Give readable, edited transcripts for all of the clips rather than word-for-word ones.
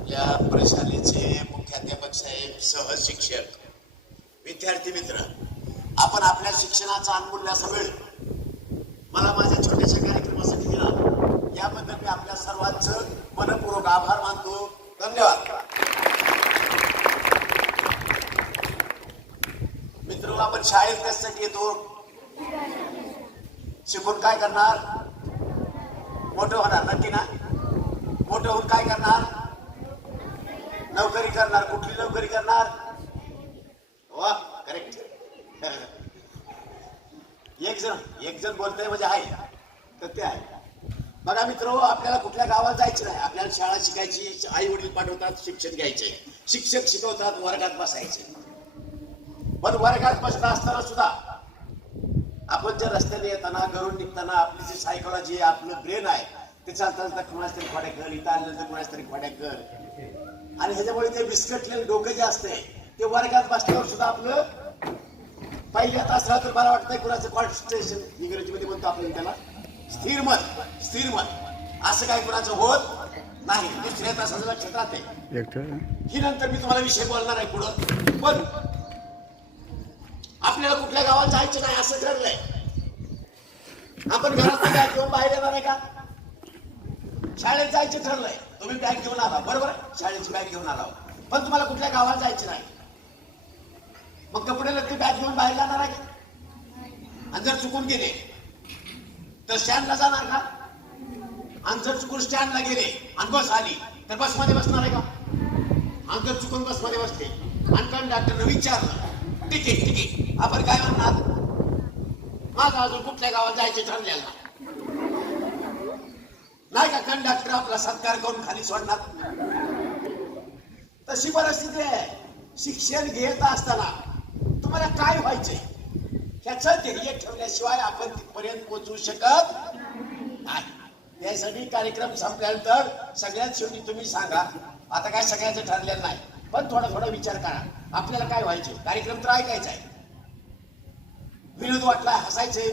आपल्या प्रशालेचे मुख्याध्यापक साहेब, सहशिक्षक, विद्यार्थी मित्र, आपण आपल्या शिक्षणाचा अनमूल्य असा वेळ मला माझ्या छोट्याशा कार्यक्रमासाठी दिला, याबद्दल मी आपल्या सर्वांचं मनपूर्वक आभार मानतो. धन्यवाद. मित्र, आपण शाळेत कशासाठी येतो? शिकून काय करणार? मोठं होणार, नक्की ना? मोठं होऊन काय करणार? नोकरी करणार. कुठली नोकरी करणार? वा, करेक्ट. एक जण बोलतोय म्हणजे आहे तर ते आहे. बघा मित्र, आपल्याला कुठल्या गावात जायचं नाही, आपल्याला शाळा शिकायची, आई वडील पाठवतात, शिक्षण घ्यायचे, शिक्षक शिकवतात, वर्गात बसायचे. पण वर्गात बसला असताना सुद्धा आपण ज्या रस्त्याने येताना, घरून निघताना आपली जी सायकोलॉजी, आपलं ब्रेन आहे, ते चालता कुणाच तरी खोड्या कर, इथं आल्यानंतर कुणाच तरी खोड्या कर, आणि ह्याच्यामुळे ते बिस्कटलेलं डोकं जे असते ते वर्गात बसल्यावर सुद्धा आपलं पहिल्या तासाला तर मला वाटतंय कुणाचं कॉन्सन्ट्रेशन, इंग्रजीमध्ये म्हणतो आपण त्याला स्थिर मन, असं काही कुणाचं होत नाही. दुसऱ्या तासाला लक्षात राहते. ही नंतर मी तुम्हाला विषय बोलणार आहे पुढं. पण आपल्याला कुठल्या गावात जायचं नाही असं ठरलंय. आपण घरात बॅग घेऊन बाहेर येणार आहे का? शाळेत जायचं ठरलंय, तुम्ही बॅग घेऊन आला, बरोबर? शाळेची बॅग घेऊन आला, पण तुम्हाला कुठल्या गावात जायचं नाही. मग कपडे लत्ती बॅग घेऊन बाहेर जाणार आहे का? आणि जर चुकून गेले तर स्टँडला जाणार का? आणि जर चुकून स्टँडला गेले आणि बस आली तर बसमध्ये बसणार आहे का? आणि जर चुकून बसमध्ये बसले आणि कंडक्टरनं विचारलं तिकीट, आपण काय म्हणणार? माझं अजून कुठल्या गावात जायचे ठरलेलं नाही का? कंडक्टर आपला सत्कार करून खाली सोडणार. तशी परिस्थिती आहे. शिक्षण घेत असताना तुम्हाला काय व्हायचंय ह्याचं ध्येय ठेवल्याशिवाय आपण तिथपर्यंत पोहोचू शकत नाही. यासाठी कार्यक्रम संपल्यानंतर सगळ्यात शेवटी तुम्ही सांगा, आता काय सगळ्याचं ठरलेलं नाही, पण थोडा विचार करा, आपल्याला काय व्हायचे? कार्यक्रम तर ऐकायचा आहे, विनोद वाटला हसायचे,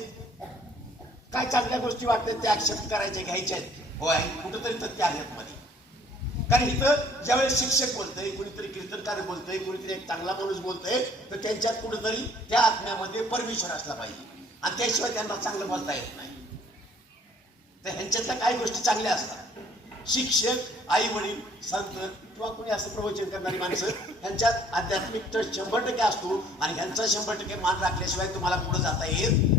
काय चांगल्या गोष्टी वाटतात त्या ऍक्सेप्ट करायचे, घ्यायचे. होय, कुठंतरी तथ्य आहे मध्ये. कारण इथं ज्यावेळेस शिक्षक बोलतोय, कुणीतरी कीर्तनकार बोलतोय, कुणीतरी एक चांगला माणूस बोलतोय, तर त्यांच्यात कुठेतरी त्या आत्म्यामध्ये परमेश्वर असला पाहिजे, आणि त्याशिवाय त्यांना चांगलं बोलता येत नाही. तर ह्यांच्यातल्या काही गोष्टी चांगल्या असतात. शिक्षक, आई वडील, संत किंवा कोणी असं प्रवचन करणारी माणसं, ह्यांच्यात आध्यात्मिक तर 100% असतो, आणि ह्यांचा 100% मान राखल्याशिवाय तुम्हाला पुढे जाता येत.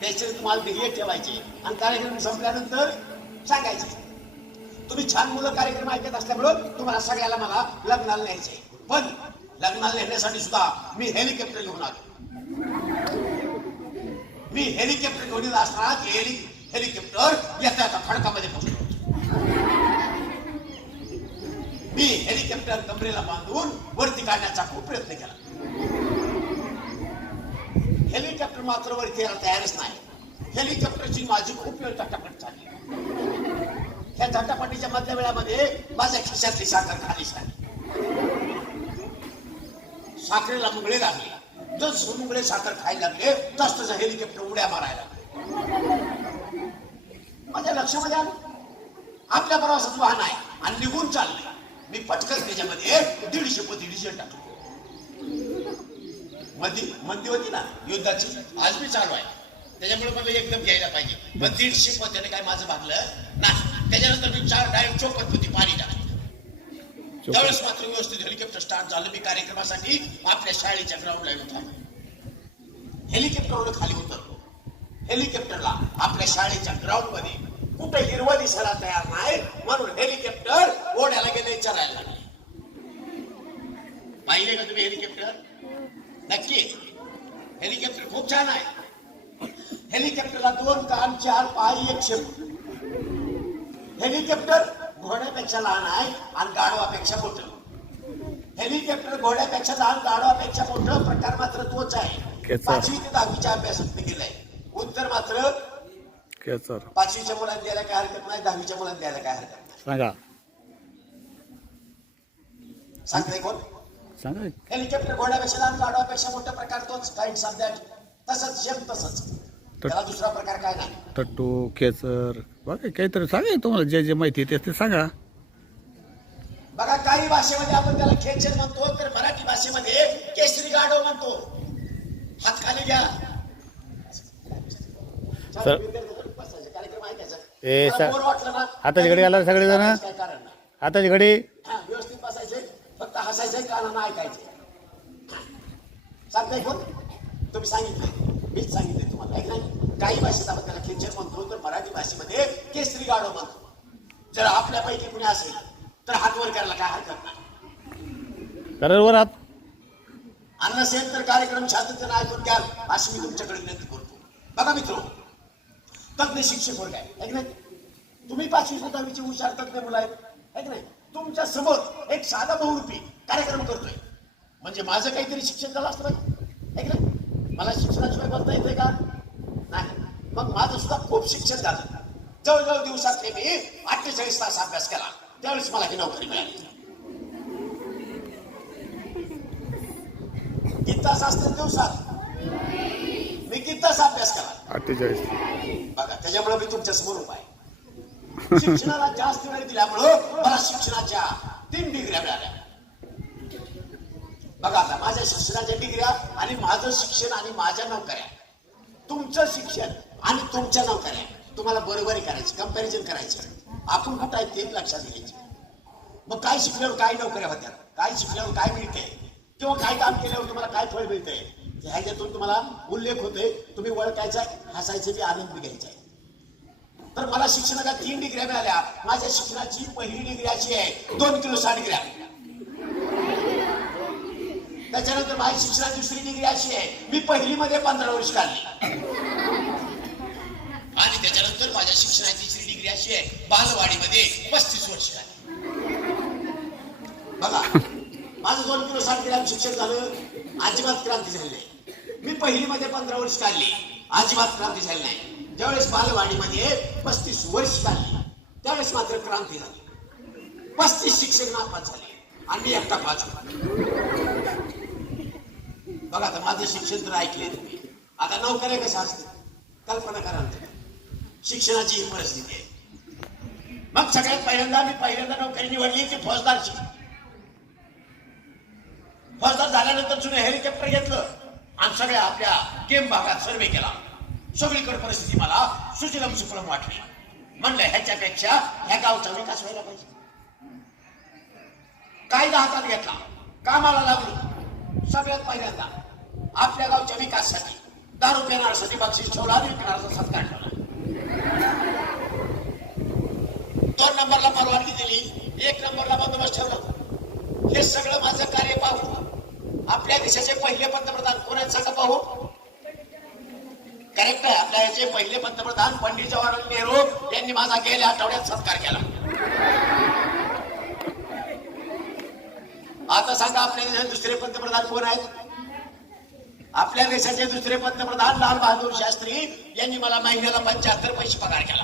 त्याचे तुम्हाला ध्येय ठेवायचे, आणि कार्यक्रम संपल्यानंतर सांगायचे. तुम्ही छान मुलं कार्यक्रम ऐकत असल्यामुळं तुम्हाला सगळ्याला मला लग्नाला न्यायचे, पण लग्नाला नेण्यासाठी सुद्धा मी हेलिकॉप्टर घेऊन आलो. मी हेलिकॉप्टर घेऊन येत असताना हेलिकॉप्टर येता खडकामध्ये पोहोचलो. मी हेलिकॉप्टर कमरेला बांधून वरती काढण्याचा खूप प्रयत्न केला. हेलिकॉप्टर मात्र वरती यायला तयारच नाही. हेलिकॉप्टरची माझी खूप वेळ झटापट झाली. ह्या झटापटीच्या मधल्या वेळामध्ये माझ्या खिशातली साखर खाली झाली. साखरेला मुंगळे लागले. जस मुंगळे साखर खायला लागले तस तसं हेलिकॉप्टर उड्या मारायला लागले. माझ्या लक्षामध्ये आलं आपल्या प्रवासाचं वाहन आहे आणि निघून चाललंय. मी पटकन त्याच्यामध्ये 150 टाकलो. मंदी होती ना युद्धाची, आज मी चालू आहे, त्याच्यामुळे मला एकदम घ्यायला पाहिजे. पण 150 पत्याने काय माझं भागलं नाही. त्याच्यानंतर मी डायरेक्ट 54 पत्ती पाणी टाकलं. त्यावेळेस मात्र व्यवस्थित हेलिकॉप्टर स्टार्ट झालं. मी कार्यक्रमासाठी आपल्या शाळेच्या ग्राउंडला होता. हेलिकॉप्टरवर खाली उतरलो. हेलिकॉप्टरला आपल्या शाळेच्या ग्राउंड मध्ये कुठे हिरवा दिसायला तयार नाही, म्हणून हेलिकॉप्टर ओढ्याला गेले, चरायला लागले. पाहिले का तुम्ही हेलिकॉप्टर? नक्की. हेलिकॉप्टर खूप छान आहे. हेलिकॉप्टरला 2 कान, 4 पाय, 1 शेपूट. हेलिकॉप्टर घोड्यापेक्षा लहान आहे आणि गाढवापेक्षा मोठं. हेलिकॉप्टर घोड्यापेक्षा लहान, गाढवापेक्षा मोठं प्रकार मात्र तोच आहे. 5वी ते 10वीच्या अभ्यासात गेलाय. उत्तर मात्र 5वीच्या मुलांना द्यायला काय हरकत नाही, 10वीच्या मुलांना द्यायला काय हरकत नाही. सांगा, सांगताय कोण? हेलिकॉप्टर घोड्यापेक्षा लहान, गाढवापेक्षा मोठा प्रकार तोच. Kind of that. तसंच सेम तसंच. त्याला दुसरा प्रकार काय नाही. टट्टू, केसर, बघा काहीतरी सांगा तुम्हाला जे जे माहिती आहे ते सांगा. बंगाली भाषेमध्ये आपण त्याला खेचर म्हणतो, तर मराठी भाषेमध्ये केसरी गाढव म्हणतो. हात खाली घ्या. सर कार्यक्रम ऐकायचा. ए मला बोर वाटलं ना, हाताची घडी आला सगळेजण, काय कारण नाही. हाताची घडी. हा, व्यवस्थित बसायचे, फक्त हसायचे, कानानं ऐकायचे. सांगताय कोण? तुम्ही सांगितले, मीच सांगितले तुम्हाला, ऐक नाही. काही भाषेत आपण त्याला खेचर म्हणतो, तर मराठी भाषेमध्ये केसरी गाढव म्हणतो. जर आपल्यापैकी कुणी असेल तर हात वर करायला काय हरकत नाही. वर हात. आणि नसेल तर कार्यक्रम शांततेने ऐकून घ्या अशी मी तुमच्याकडे विनंती करतो. बघा मित्र, तज्ञ शिक्षक वर्ग आहे की नाही. तुम्ही 5वी 6वीची हुशार तज्ञ मुलं आहेत है की नाही. तुमच्या समोर एक साधा बहुरूपी कार्यक्रम करतोय म्हणजे माझं काहीतरी शिक्षण झालं असतं पाहिजे है की नाही. मला शिक्षणाशिवाय बोलता येते का? नाही. मग माझं सुद्धा खूप शिक्षण झालं. जवळजवळ दिवसातले मी 48 तास अभ्यास केला, त्यावेळेस मला ही नोकरी मिळाली. किती तास असतील दिवसात? मी किती तास अभ्यास केला? 48. बघा, त्याच्यामुळे मी तुमच्या समोर उभा आहे. शिक्षणाला जास्त वेळ दिल्यामुळं मला शिक्षणाच्या 3 डिग्र्या मिळाल्या. बघा, आता माझ्या शिक्षणाच्या डिग्र्या आणि माझं शिक्षण आणि माझ्या नोकऱ्या, तुमचं शिक्षण आणि तुमच्या नोकऱ्या तुम्हाला बरोबरी करायची, कंपॅरिझन करायचं. आपण कुठं आहे ते लक्षात घ्यायचे. मग काय शिकल्यावर काय नोकऱ्या होत्या, काय शिकल्यावर काय मिळते, किंवा काय काम केल्यावर तुम्हाला काय फळ मिळते, ह्याच्यातून तुम्हाला उल्लेख होते. तुम्ही ओळखायचा, हसायचे बी, आनंद घ्यायचा. तर मला शिक्षणाला 3 डिग्र्या मिळाल्या. माझ्या शिक्षणाची पहिली डिग्री अशी आहे 2 किलो 60 ग्रॅम. त्याच्यानंतर माझ्या शिक्षणाची दुसरी डिग्री अशी आहे, मी पहिलीमध्ये 15 वर्ष काढली. आणि त्याच्यानंतर माझ्या शिक्षणाची तिसरी डिग्री अशी आहे, बालवाडीमध्ये 35 वर्ष काढली. बघा, माझं 2 किलो 60 ग्रॅम शिक्षण झालं, अजिबात क्रांती झाली नाही. मी पहिलीमध्ये 15 वर्ष काढली, अजिबात क्रांती झाली नाही. ज्यावेळेस बालवाडीमध्ये 35 वर्ष काढली, त्यावेळेस मात्र क्रांती झाली. 35 शिक्षक नापास झाले आणि मी एकटा पास होतो. बघा, आता माझं शिक्षण तर ऐकले तुम्ही. आता नोकऱ्या कशा असते कल्पना करा. शिक्षणाची ही परिस्थिती आहे. मग सगळ्यात पहिल्यांदा नोकरी निवडली ती फौजदारची. फौजदार झाल्यानंतर जुने हेलिकॉप्टर घेतलं आणि सगळ्या आपल्या गेम भागात सर्वे केला. सगळीकडे परिस्थिती मला सुजलम सुफलम वाटली. म्हणलं ह्याच्यापेक्षा ह्या गावचा विकास व्हायला पाहिजे. कायदा हातात घेतला, कामाला लागलो. सगळ्यात पहिल्यांदा आपल्या गावच्या विकासासाठी दारू पिणाऱ्यासाठी बक्षीस ठेवला आणि विकणाऱ्याचा सत्कार ठेवला. 2 नंबरला परवानगी दिली, 1 नंबरला बंदोबस्त ठेवला. हे सगळं माझं कार्य पाहून आपल्या देशाचे पहिले पंतप्रधान कोण आहेत सांगा पाहू? करेक्ट आहे, आपल्या याचे पहिले पंतप्रधान पंडित जवाहरलाल नेहरू यांनी माझा गेल्या आठवड्यात सत्कार केला. आता सांगा आपल्या देशाचे दुसरे पंतप्रधान कोण आहेत? आपल्या देशाचे दुसरे पंतप्रधान लाल बहादूर शास्त्री यांनी मला महिन्याला 75 पैसे पगार केला.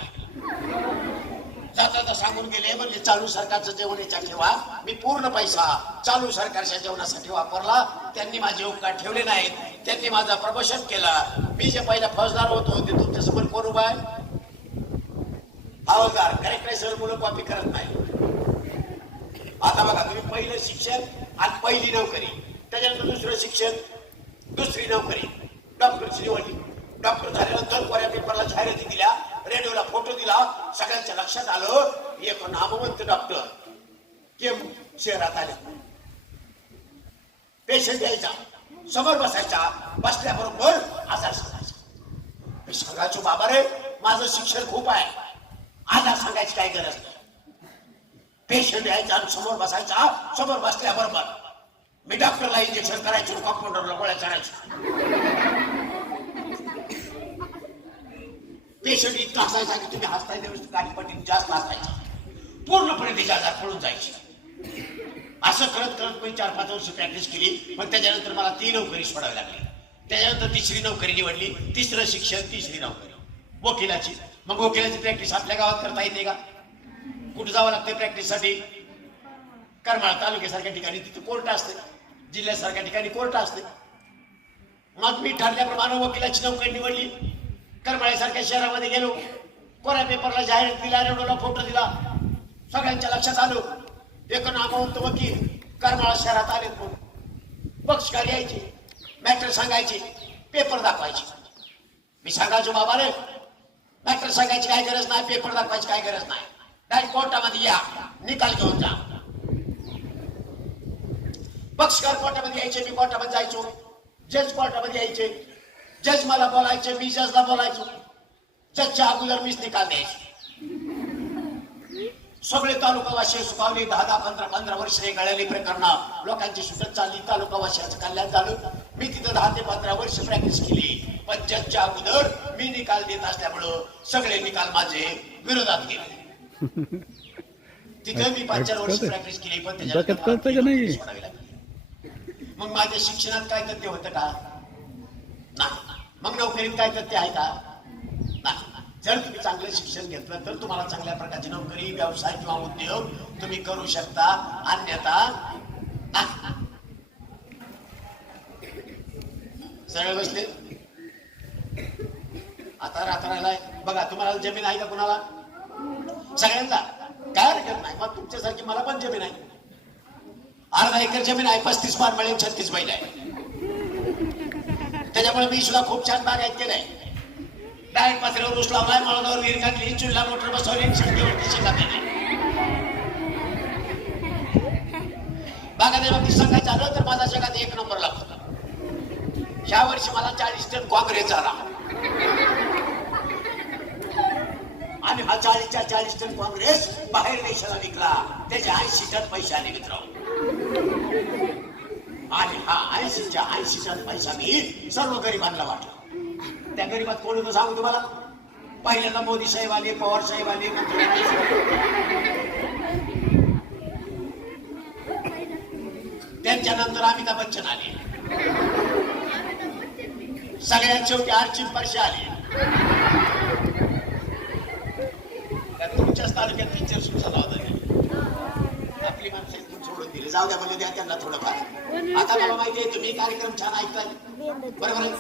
जाता सांगून गेले, म्हणजे चालू सरकारचं जेवण याच्या ठेवा. मी पूर्ण पैसा चालू सरकारच्या जेवणासाठी वापरला. त्यांनी माझे उपकार ठेवले नाहीत. त्यांनी माझं प्रमोशन केलं. मी जे पहिला फौजदार होतो ते तुमच्या समोर कोण उभा आहे? हवालदार. करेक्ट आहे सर, मुलं कॉपी करत नाही. आता बघा, तुम्ही पहिलं शिक्षण आणि पहिली नोकरी, त्याच्यानंतर दुसरं शिक्षण, दुसरी नोकरी, डॉक्टरची निवडली. डॉक्टर झाल्यानंतर कोऱ्या पेपरला जाहिराती दिल्या, रेडिओला फोटो दिला. सगळ्यांच्या लक्षात आलं एक नामवंत डॉक्टर केम शहरात आले. पेशंट यायचा, समोर बसायचा, बसल्याबरोबर आजार सांगायचा. मी सांगायचो, बाबा रे, माझं शिक्षण खूप आहे, आजार सांगायची काही गरज नाही. पेशंट यायचा आणि समोर बसायचा, समोर बसल्याबरोबर मी डॉक्टरला इंजेक्शन करायचो, कॉम्पाउंडरला गोळ्या चढायचो. पेशंट इतका असायचा की तुम्ही हसताय त्यावेळेस काही पटीने जास्त हसायचा. पूर्णपणे त्याचे आजार पळून जायचे. असं करत करत मी 4-5 वर्ष प्रॅक्टिस केली. पण त्याच्यानंतर मला 3 नोकरी सोडावी लागली. त्याच्यानंतर तिसरी नोकरी निवडली. तिसरं शिक्षण, तिसरी नोकरी वकिलाची. मग वकिलाची प्रॅक्टिस आपल्या गावात करता येते का? कुठं जावं लागतं प्रॅक्टिससाठी? करमाळा तालुक्यासारख्या ठिकाणी तिथे कोर्ट असते, जिल्ह्यासारख्या ठिकाणी कोर्ट असते. मग मी ठरल्याप्रमाणे वकिलाची नोकरी निवडली. करमाळ्यासारख्या शहरामध्ये गेलो, कोऱ्या पेपरला जाहिरात दिला, रेडिओला फोटो दिला. सगळ्यांच्या लक्षात आलो एक नामवंत वकील करमाळा शहरात आलेत म्हणून पक्षकार यायचे, मॅटर सांगायचे, पेपर दाखवायचे. मी सांगायचो बाबा रे, मॅटर सांगायची काय गरज नाही, पेपर दाखवायची काय गरज नाही, डायरेक्ट कोर्टामध्ये या, निकाल घेऊन जा. पक्षकार कोर्टामध्ये यायचे, मी कोर्टामध्ये जायचो. जज कोर्टामध्ये यायचे, जज मला बोलायचे, मी जजला बोलायचो. जजच्या अगोदर मीच निकाल द्यायचो. सगळे तालुकावासी सुखावले. 10-15 वर्ष गळाली प्रकरणं लोकांची सुटत चालली. तालुकावासियांचं कल्याण झालं. मी तिथं 10 ते 15 वर्ष प्रॅक्टिस केली. पण जजच्या अगोदर मी निकाल देत असल्यामुळं सगळे निकाल माझे विरोधात गेले. तिथं मी 5-4 वर्ष प्रॅक्टिस केली, पण त्याच्यात मग माझ्या शिक्षणात काय तथ्य होतं का? नाही. मग नोकरीत काय तथ्य आहे का? नाही. जर तुम्ही चांगलं शिक्षण घेतलं तर तुम्हाला चांगल्या प्रकारची नोकरी, व्यवसाय किंवा उद्योग तुम्ही करू शकता, अन्यथा नाही. सरळ बसले. आता रात्राला बघा, तुम्हाला जमीन आहे का कुणाला? सगळ्यांना काय हरकत नाही. मग तुमच्यासारखी मला पण जमीन आहे. 1/2 एकर जमीन आहे. 35 फार मिळेल, 36 बैल आहे. त्याच्यामुळे मी सुद्धा खूप छान बागायत केलंय. डायरेक्ट पाथऱ्यावर ऊस लावलाय, मळावर विहीर घातली, चुल्हा मोटर बसवली, शेतीवरती शेतात बागायती बाबतीत सांगायचं झालं तर माझा जगात 1 नंबर लागतो. ह्या वर्षी मला 40 टन काँग्रेस झाला आणि हा 40 टन काँग्रेस बाहेर देशाला विकला. त्याचे 80 टन पैसे आले मित्र. आणि हा 80 टन पैसा मी सर्व गरिबांना वाटला. त्या गरीबात कोण होतं सांगू तुम्हाला? पहिल्यांदा मोदी साहेब आले, पवार साहेब आले, त्यांच्यानंतर अमिताभ बच्चन आले, सगळ्यात शेवटी अर्चिन परशे आले. तुमच्याच तालुक्यात पिक्चर सुरू झाला होता. आपली माणसं इथून सोडून दिली. जाऊ द्या बोलू द्या त्यांना थोडंफार. आता मला माहिती आहे तुम्ही कार्यक्रम छान ऐकताय, बरोबर आहे.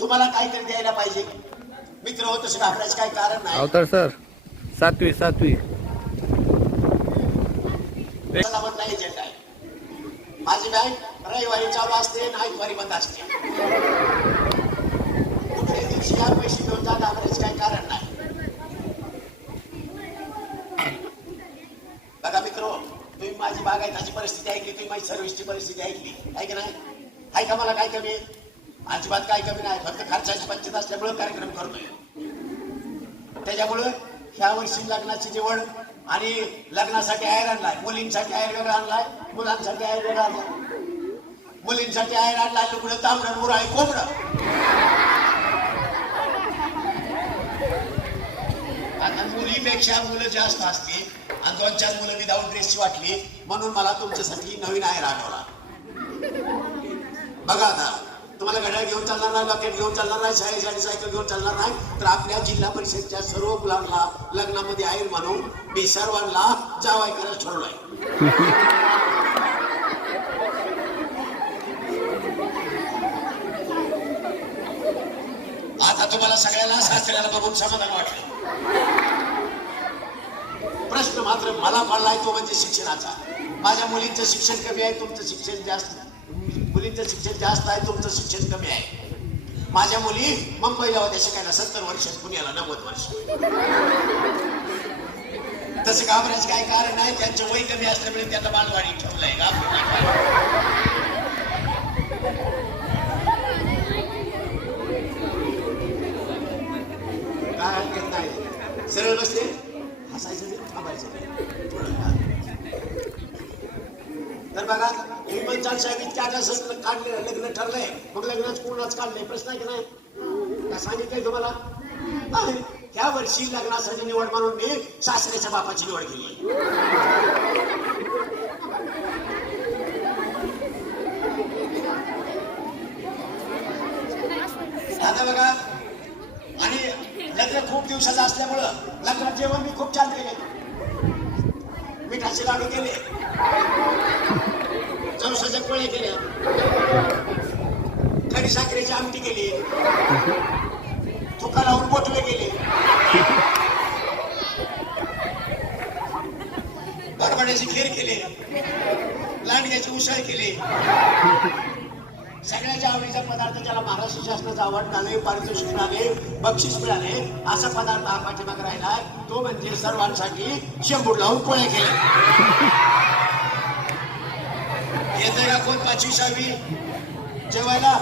तुम्हाला काहीतरी द्यायला पाहिजे. मित्र हो, तसं घाबरायचं काही कारण नाही. अवतार सर 7वी मधला एजंट आहे. माझी बँक रविवारी चालू असते, नाईटवारी बंद असते. कुठल्याही दिवशी या पैसे घेऊन जा, घाबरायचं काही कारण नाही. बघा मित्र, तुम्ही माझी बागायताची परिस्थिती ऐकली, तुम्ही माझी सर्व्हिसची परिस्थिती ऐकली आहे की नाही? आहे का मला काय कमी आहे? अजिबात काय कमी नाही. फक्त खर्चाची बचत असल्यामुळे कार्यक्रम करतोय. त्याच्यामुळे ह्या वर्षी लग्नाची निवड आणि लग्नासाठी आयर आणलाय, मुलींसाठी आयर वेगळा आणलाय, मुलांसाठी आयर वेगळा आणलाय. मुलींसाठी आयर आणलाय लुगडं, तांबडं, मुराई, कोंबडं. आता मुलीपेक्षा मुलं जास्त असते आणि 2-4 मुलं विदाऊट ड्रेसची वाटली म्हणून मला तुमच्यासाठी नवीन आयर आणवला. बघा आता, तुम्हाला घड्याळ घेऊन चालणार नाही, लॉकेट घेऊन चालणार नाही, शाळेसाठी सायकल घेऊन चालणार नाही, तर आपल्या जिल्हा परिषदच्या सर्व मुलांना लग्नामध्ये आयर म्हणून मी सर्वांना जावाई करायला ठरवलंय. आता तुम्हाला सगळ्याला सासऱ्याला बघून समाधान वाटलं. प्रश्न मात्र मला पडलाय तो म्हणजे शिक्षणाचा. माझ्या मुलींचं शिक्षण कमी आहे, तुमचं शिक्षण जास्त. मुलींचं शिक्षण जास्त आहे, तुमचं शिक्षण कमी आहे. माझ्या मुली मुंबईला होत्या शिकायला 70 वर्ष, पुण्याला 90 वर्ष. तसं घाबरायचं काही कारण नाही. त्यांचं वय कमी असल्यामुळे त्यांना बालवाडी ठेवलंय. काय हरकत नाही. सरळ बसले, हसायचं नाही, थांबायचं नाही. तर बघा, हिमंत साहेब इतक्या कसं काढले, लग्न ठरलंय, मग लग्नाच पूर्णच काढलंय. प्रश्न आहे की नाही? का सांगितलंय तुम्हाला? ह्या वर्षी लग्नासाठी निवड म्हणून मी सासऱ्याच्या बापाची निवड केली. आता बघा, आणि लग्न खूप दिवसाचं असल्यामुळं लग्नात जेवण मी खूप छान केले. मिठाचे लाडू केले, जवसाचे पोळे केले, खडी साखरेची आमटी केली, तुका लावून बोटवे केले. गरबड्याची खीर केली, लांडग्याची उसळ केली. सगळ्याच्या आवडीचा पदार्थ ज्याला महाराष्ट्र शासनाचं अवॉर्ड मिळाले, पारितोषिक मिळाले, बक्षीस मिळाले, असा पदार्थ हा पाठीमागे राहिला तो म्हणजे सर्वांसाठी शेंबूड लावून पोळे केले. येते का कोण 5वी-6वी जेवायला?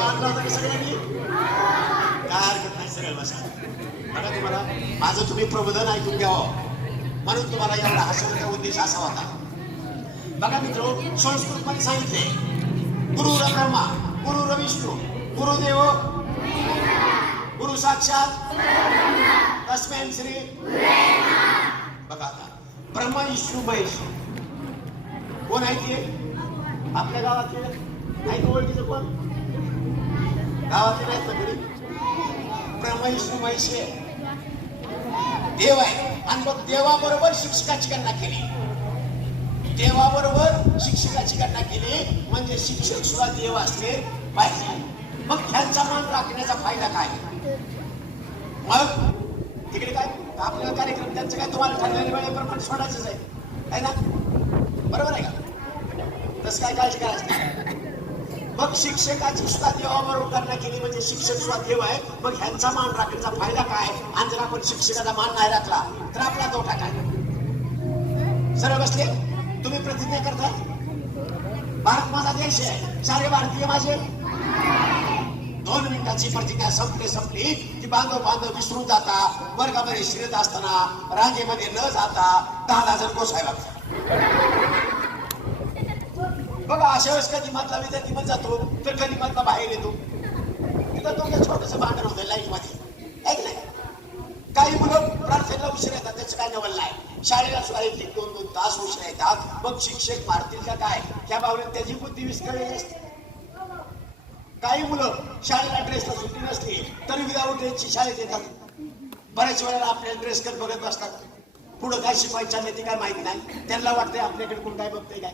आणला होता की सगळ्यांनी? काय हरकत नाही, सगळं बसा. बघा तुम्हाला माझं तुम्ही प्रबोधन ऐकून घ्यावं म्हणून तुम्हाला एवढा हसवण्याचा उद्देश असा होता. बघा मित्र, संस्कृत मध्ये सांगितले गुरु ब्रह्मा, गुरु विष्णू, गुरुदेव, गुरु साक्षात तस्मै श्री. बघा आता ब्रह्मा विष्णू महेश कोण आहे ते? आपल्या गावातले नाही ओळखीचं कोण? गावातले नाहीत ना घरी? ब्रह्मा विष्णू महेश देव आहे. आणि मग देवाबरोबर शिक्षकाची गणना केली, देवाबरोबर शिक्षकाची गणना केली म्हणजे शिक्षक सुद्धा देव असले पाहिजे. मग ह्यांचा मान राखण्याचा फायदा काय? मग तिकडे काय आपल्याला कार्यक्रम त्यांचं काय तुम्हाला ठरलेल्या वेळेप्रमाणे सोडायचंच आहे ना? बरोबर आहे का? तसं काय काळजी करायचं. मग शिक्षकाची सुद्धा देवाबरोबर गणना केली म्हणजे शिक्षक सुद्धा देव आहे. मग ह्यांचा मान राखण्याचा फायदा काय? आणि जर आपण शिक्षकाचा मान नाही राखला तर आपला तोटा काय? सरळ बसले तुम्ही प्रतिज्ञा करताय भारत माझा देश आहे, सारे भारतीय माझे. 2 मिनिटाची प्रतिज्ञा संपली की बांधव विसरून जाता, वर्गामध्ये शिरत असताना रांगेमध्ये न जाता 10 जण कोसायला लागतात. बघा अशा वेळेस कधी मधला विद्यार्थी पण जातो तर कधी मधला बाहेर येतो. तिथं तुमचं छोटस भांडण होतं लाईन मध्ये, ऐक नाही? काही मुलं प्रार्थनेला उशीर येतात, त्याचं काय नवल नाही. शाळेला सुद्धा 1-2 तास उशीर येतात. मग शिक्षक मारतील का काय? त्या बाबतीत त्याची बुद्धी विस्कळलेली असते. काही मुलं शाळेला ड्रेसला सुट्टी नसली तरी विदाऊट ड्रेसची शाळेत येतात. बऱ्याच वेळेला आपल्याला ड्रेस कट बघत असतात. पुढं काय शिकवायचं नाही ते काय माहित नाही. त्यांना वाटतंय आपल्याकडे कोण काय बघतंय काय.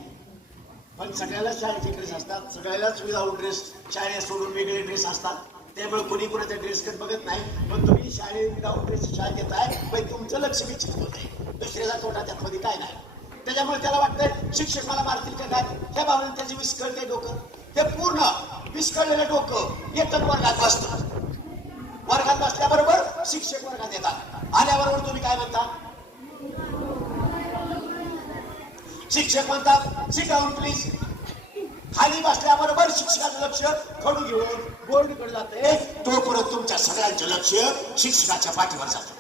पण सगळ्यालाच शाळेचे ड्रेस असतात, सगळ्यालाच विदाऊट ड्रेस शाळेत सोडून वेगळे ड्रेस असतात. त्यामुळे कोणी कोणाचा ड्रेस कट बघत नाही. पण तुम्ही शाळेत विदाऊट ड्रेस शाळेत येत आहे पण तुमचं लक्ष विचलित होत आहे. दुसऱ्याचा तोटा त्यामध्ये काय नाही. त्याच्यामुळे त्याला वाटतंय शिक्षक मला मारतील का काय. त्या भावनेत त्याचे विस्कळते डोकं. ते पूर्ण विस्कळलेलं डोकं येतं वर्गात बसतं. वर्गात बसल्याबरोबर शिक्षक वर्गात येतात. आल्याबरोबर तुम्ही काय म्हणता? शिक्षक म्हणतात सिट डाऊन प्लीज. खाली बसल्याबरोबर शिक्षकाचं लक्ष खडू घेऊन बोर्डकडे जाते. तोपर्यंत तुमच्या सगळ्यांचं लक्ष शिक्षकाच्या पाठीवर जातं.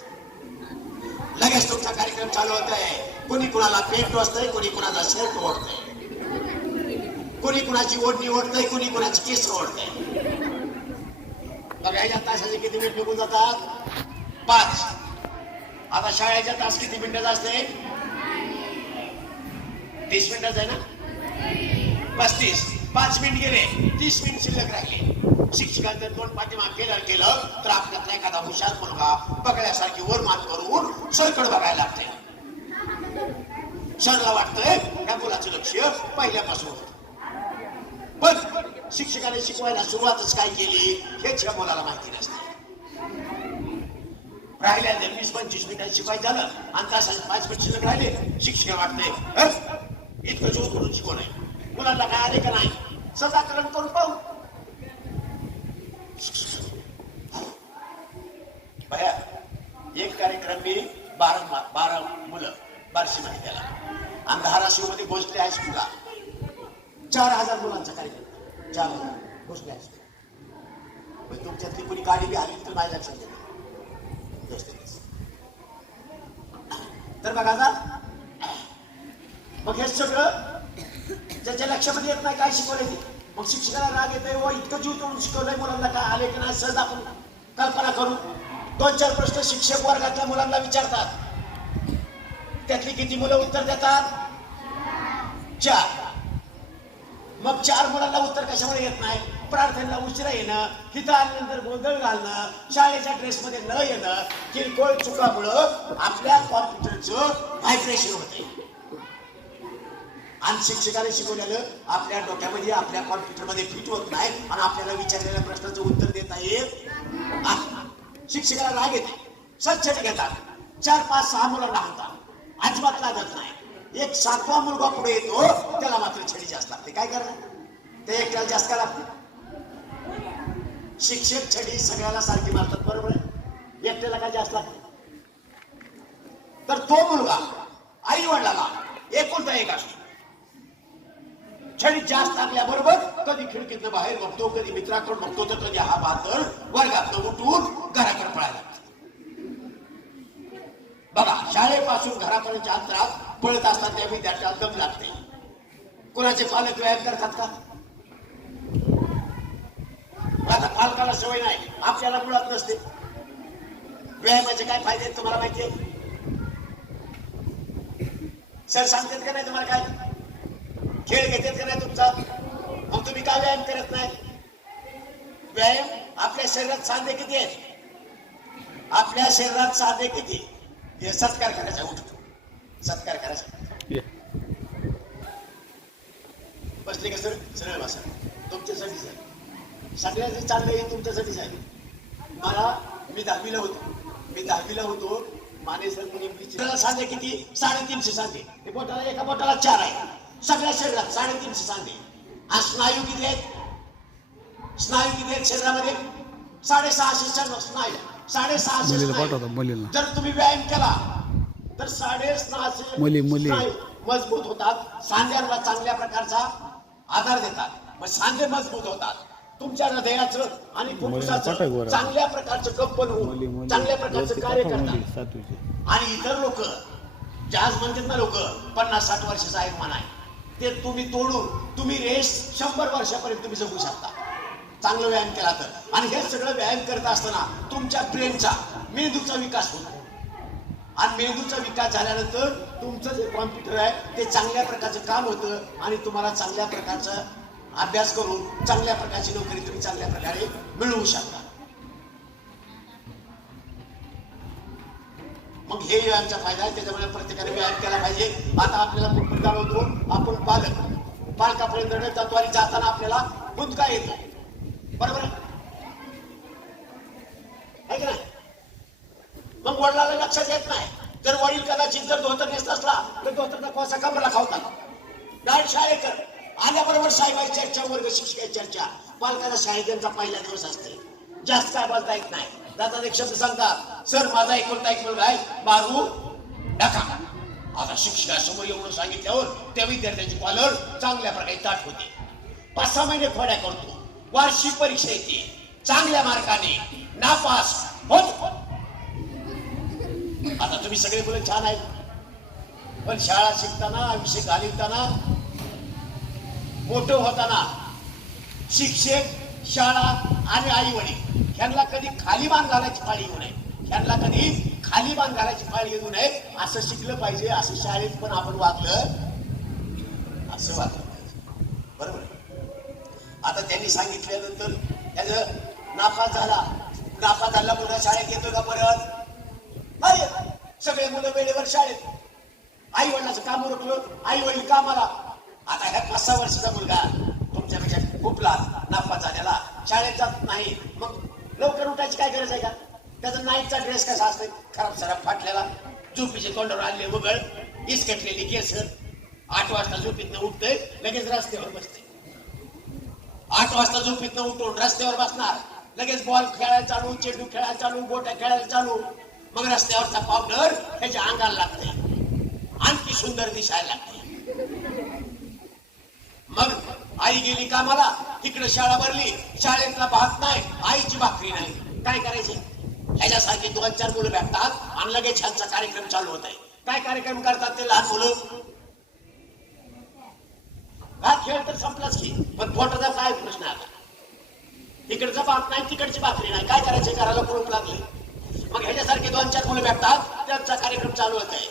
लगेच तुमचा कार्यक्रम चालू होत आहे. कोणी कुणाला पेट टोचतंय, कोणी कुणाचा शर्ट ओढतंय, कोणी कुणाची ओढणी ओढतंय, कोणी कुणाची केस ओढतंय. बघायच्या तासाचे किती मिनिट निघून जातात? 5. आता शाळेच्या तास किती मिनिटाचा असते? 30 मिनिटाचा आहे ना? 35. 5 मिनिट गेले, 30 मिनिट शिल्लक राहिले. शिक्षकांचं तोंड पाठीमाग केलं तर आपल्यातला एखादा हुशार मुलगा बघण्यासारखी वर मान करून सरकड बघायला लागते. सरला वाटतंय या मुलाचं लक्ष पहिल्यापासून होतं. पण शिक्षकाने शिकवायला सुरुवातच काय केली हेच या मुलाला माहिती नसते. राहिल्या 20-25 मिनिटात शिकवायचं झालं आणि तासाचे 5 मिनिट शिल्लक राहिले. शिक्षक वाटतंय इतकं जोर करून शिकवण आहे, मुलांना काय आले का नाही सदाकरण करून पाहू. भया एक कार्यक्रम मी 12 मुलं बार्शी मध्ये केला आणि धाराशिव मध्ये भोसले हायस्कूलला 4000 मुलांचा कार्यक्रम. 4000 भोसले हायस्कूल. तुमच्यातली कोणी गाडी बी आली तर माझ्या लक्षात येते. तर बघा आता मग हे सगळं ज्याच्या लक्षामध्ये येत नाही काय शिकवलंय ते. मग शिक्षकाला राग येतोय व इतकं जीव तोडून शिकवलंय मुलांना काय आले की नाही सहज आपण कल्पना करू. 2-4 प्रश्न शिक्षक वर्गातल्या मुलांना विचारतात. त्यातली किती मुलं उत्तर देतात? 4. मग 4 मुलांना उत्तर कशामुळे येत नाही? प्रार्थनेला उशिरा येणं, तिथं आल्यानंतर गोंधळ घालणं, शाळेच्या ड्रेसमध्ये न येणं, किरकोळ चुकामुळं आपल्या कॉम्प्युटरचं व्हायब्रेशन होते. आणि शिक्षकाने शिकवलेलं आपल्या डोक्यामध्ये आपल्या कॉम्प्युटरमध्ये फिट होत नाही आणि आपल्याला विचारलेल्या प्रश्नाचं उत्तर देता येत. शिक्षकाला राग येते, सच्चट घेतात. 4-5-6 मुलांना हाता अजिबात लागत नाही. एक 7वा मुलगा पुढे येतो, त्याला मात्र छडी जास्त लागते. काय करणार, ते एकट्याला जास्त का लागते? शिक्षक छडी सगळ्याला सारखी मारतात, बरोबर आहे, एकट्याला काय जास्त लागते? तर तो मुलगा आई वडिलाला एकुलता एक असतो. छडी जास्त लागल्याबरोबर कधी खिडकीतनं बाहेर बघतो, कधी मित्राकडे बघतो, तर कधी हा बहादर वर्गातनं उठून घराकडे पळायला लागतो. बघा, शाळेपासून घरापर्यंतच्या अंतरात पळत असताना त्या विद्यार्थ्याला दम लागते. कोणाचे पालक व्यायाम करतात का? आता पालकाला सवय नाही, आपल्याला मुळात नसते. व्यायामाचे काय फायदे आहेत तुम्हाला माहितीये? सर सांगतात का नाही तुम्हाला? काय खेळ घेतात का नाही तुमचा? मग तुम्ही का व्यायाम करत नाही? व्यायाम, आपल्या शरीरात सांधे किती आहेत? आपल्या शरीरात सांधे किती? हे सत्कार करायचा, उठतो सत्कार करायचा. बसले का सर? सरळ बसा, तुमच्यासाठीच आहे, सगळ्यांचं चाललंय तुमच्यासाठीच आहे. मी 10वीला होतो, माने सर मुली सांधे किती? 350 सांधे. ते बोटाला, एका बोटाला 4 आहे. सगळ्या शरीरात 350 सांधे. आणि स्नायू किती आहेत? स्नायू किती आहेत शरीरामध्ये? 650 स्नायू. 650 स्नायू. जर तुम्ही व्यायाम केला तर 650 स्नायू मजबूत होतात, सांध्यांना चांगल्या प्रकारचा आधार देतात, मग सांधे मजबूत होतात. तुमच्या हृदयाचं आणि फुफ्फुसाचं चांगल्या प्रकारचं कंपन होऊन चांगल्या प्रकारचं कार्य करतात. आणि इतर लोक जहाज म्हणतात ना, लोक 50-60 वर्षाचा आयुमान आहे, ते तुम्ही तोडून तुम्ही रेस 100 वर्षापर्यंत तुम्ही जगू शकता, चांगला व्यायाम केला तर. आणि हे सगळं व्यायाम करत असताना तुमच्या ब्रेनचा, मेंदूचा विकास होतो. आणि मेंदूचा विकास झाल्यानंतर तुमचं जे कॉम्प्युटर आहे ते चांगल्या प्रकारचं काम होतं आणि तुम्हाला चांगल्या प्रकारचा अभ्यास करून चांगल्या प्रकारची नोकरी तुम्ही चांगल्या प्रकारे मिळवू शकता. मग हे व्यायामचा फायदा आहे, त्याच्यामुळे प्रत्येकाने व्यायाम केला पाहिजे. आता आपल्याला मुद्दा होतो, आपण पालकापर्यंत जातो आणि जाताना आपल्याला गुंतका येतो, बरोबर आहे का नाही? मग वडिलांना लक्षात येत नाही. जर वडील कदाचित जर धोतर नेसत असला तर धोतरचा कोसा कमरला खावतात. डायरेक्ट शाळेकर आल्याबरोबर साहेबांची चर्चा, वर्ग शिक्षकाची चर्चा. पालकांना शाळेत त्यांचा पहिला दिवस असते, जास्त काय बोलता येत नाही. दादा एक शब्द सांगतात, सर माझा एकुलता एक मुलगा आहे, मारू नका. आता शिक्षकासमोर एवढं सांगितल्यावर त्या विद्यार्थ्यांची कॉलर चांगल्या प्रकारे ताट होते. 5-6 महिने खोड्या करतो, वार्षिक परीक्षा येते, चांगल्या मार्काने नापास होत. आता तुम्ही सगळे मुलं छान आहेत, पण शाळा शिकताना, आयुष्य घालवताना, मोठं होताना शिक्षक, शाळा आणि आई वडील ह्यांना कधी खाली मान घालायची पाळी येऊ नये. ह्यांना कधी खाली मान घालायची पाळी येऊ नये, असं शिकलं पाहिजे. असं शाळेत पण आपण वागलं, असं वागलं पाहिजे, बरोबर. आता त्यांनी सांगितल्यानंतर त्याचं नापास झाला मुलं शाळेत येतो का परत? नाही. सगळे मुलं वेळेवर शाळेत, आई वडिलांचं काम उरकलं, आई वडील कामाला. आता ह्या 5-6 वर्षाचा मुलगा तुमच्यापेक्षा खूप लहान, नापास झालेला, शाळेत जात नाही, मग लवकर उठायची काय गरज आहे का? त्याचा नाईटचा ड्रेस कसा असतो, खराब सराब फाटलेला, झोपीचे तोंडावर आले वगळ, इसकटलेली केस, 8 वाजता झोपीतनं उठतंय, लगेच रस्त्यावर बसते. 8 वाजता झोपीतनं उठून रस्त्यावर बसणार, लगेच बॉल खेळायला चालू, चेंडू खेळायला चालू, गोट्या खेळायला चालू. मग रस्त्यावरचा पावडर त्याच्या अंगाला लागते, आणखी सुंदर दिसायला लागते. मग आई गेली कामाला, तिकडे शाळा भरली, शाळेतला भात नाही, आईची भाकरी नाही, काय करायचे? ह्याच्यासारखी 2-4 मुलं भेटतात आणि लगेच ह्यांचा कार्यक्रम चालू होत आहे. काय कार्यक्रम करतात ते लहान मुलं? भात खेळ तर संपलाच की, पण पोटाचा काय प्रश्न आता? तिकडचा भात नाही, तिकडची भाकरी नाही, काय करायचे? घराला कुलूप लागले. मग ह्याच्यासारखे 2-4 मुलं भेटतात, त्यांचा कार्यक्रम चालू होत आहे.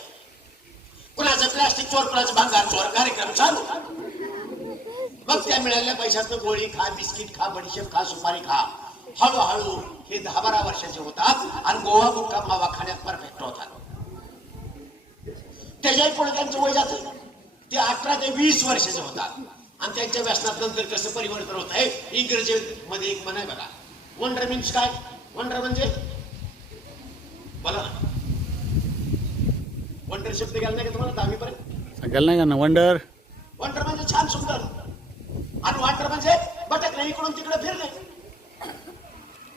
कुणाचं प्लास्टिक चोर, कुणाचं भांगार चोर, कार्यक्रम चालू. मग त्या मिळालेल्या पैशातनं गोळी खा, बिस्किट खा, बडीशेप खा, सुपारी खा. हळूहळू हे 10-12 वर्षाचे होतात आणि गोवा गुटखा मावा खाण्यात परफेक्ट होतात. त्याच्याही पुढे त्यांचं वय जातं, ते 18 ते 20 वर्षाचे होतात. आणि त्यांच्या व्यसनात नंतर कसं परिवर्तन होत आहे? इंग्रजीमध्ये एक म्हण आहे बघा, वंडर मीन्स काय? वंडर म्हणजे बोला ना, शब्द गेला नाही का तुम्हाला 10वी पर्यंत? सांगायला नाही का ना वंडर. वंडर म्हणजे छान सुंदर, आणि वांडर म्हणजे भटकणे, इकडून तिकडे फिरणे.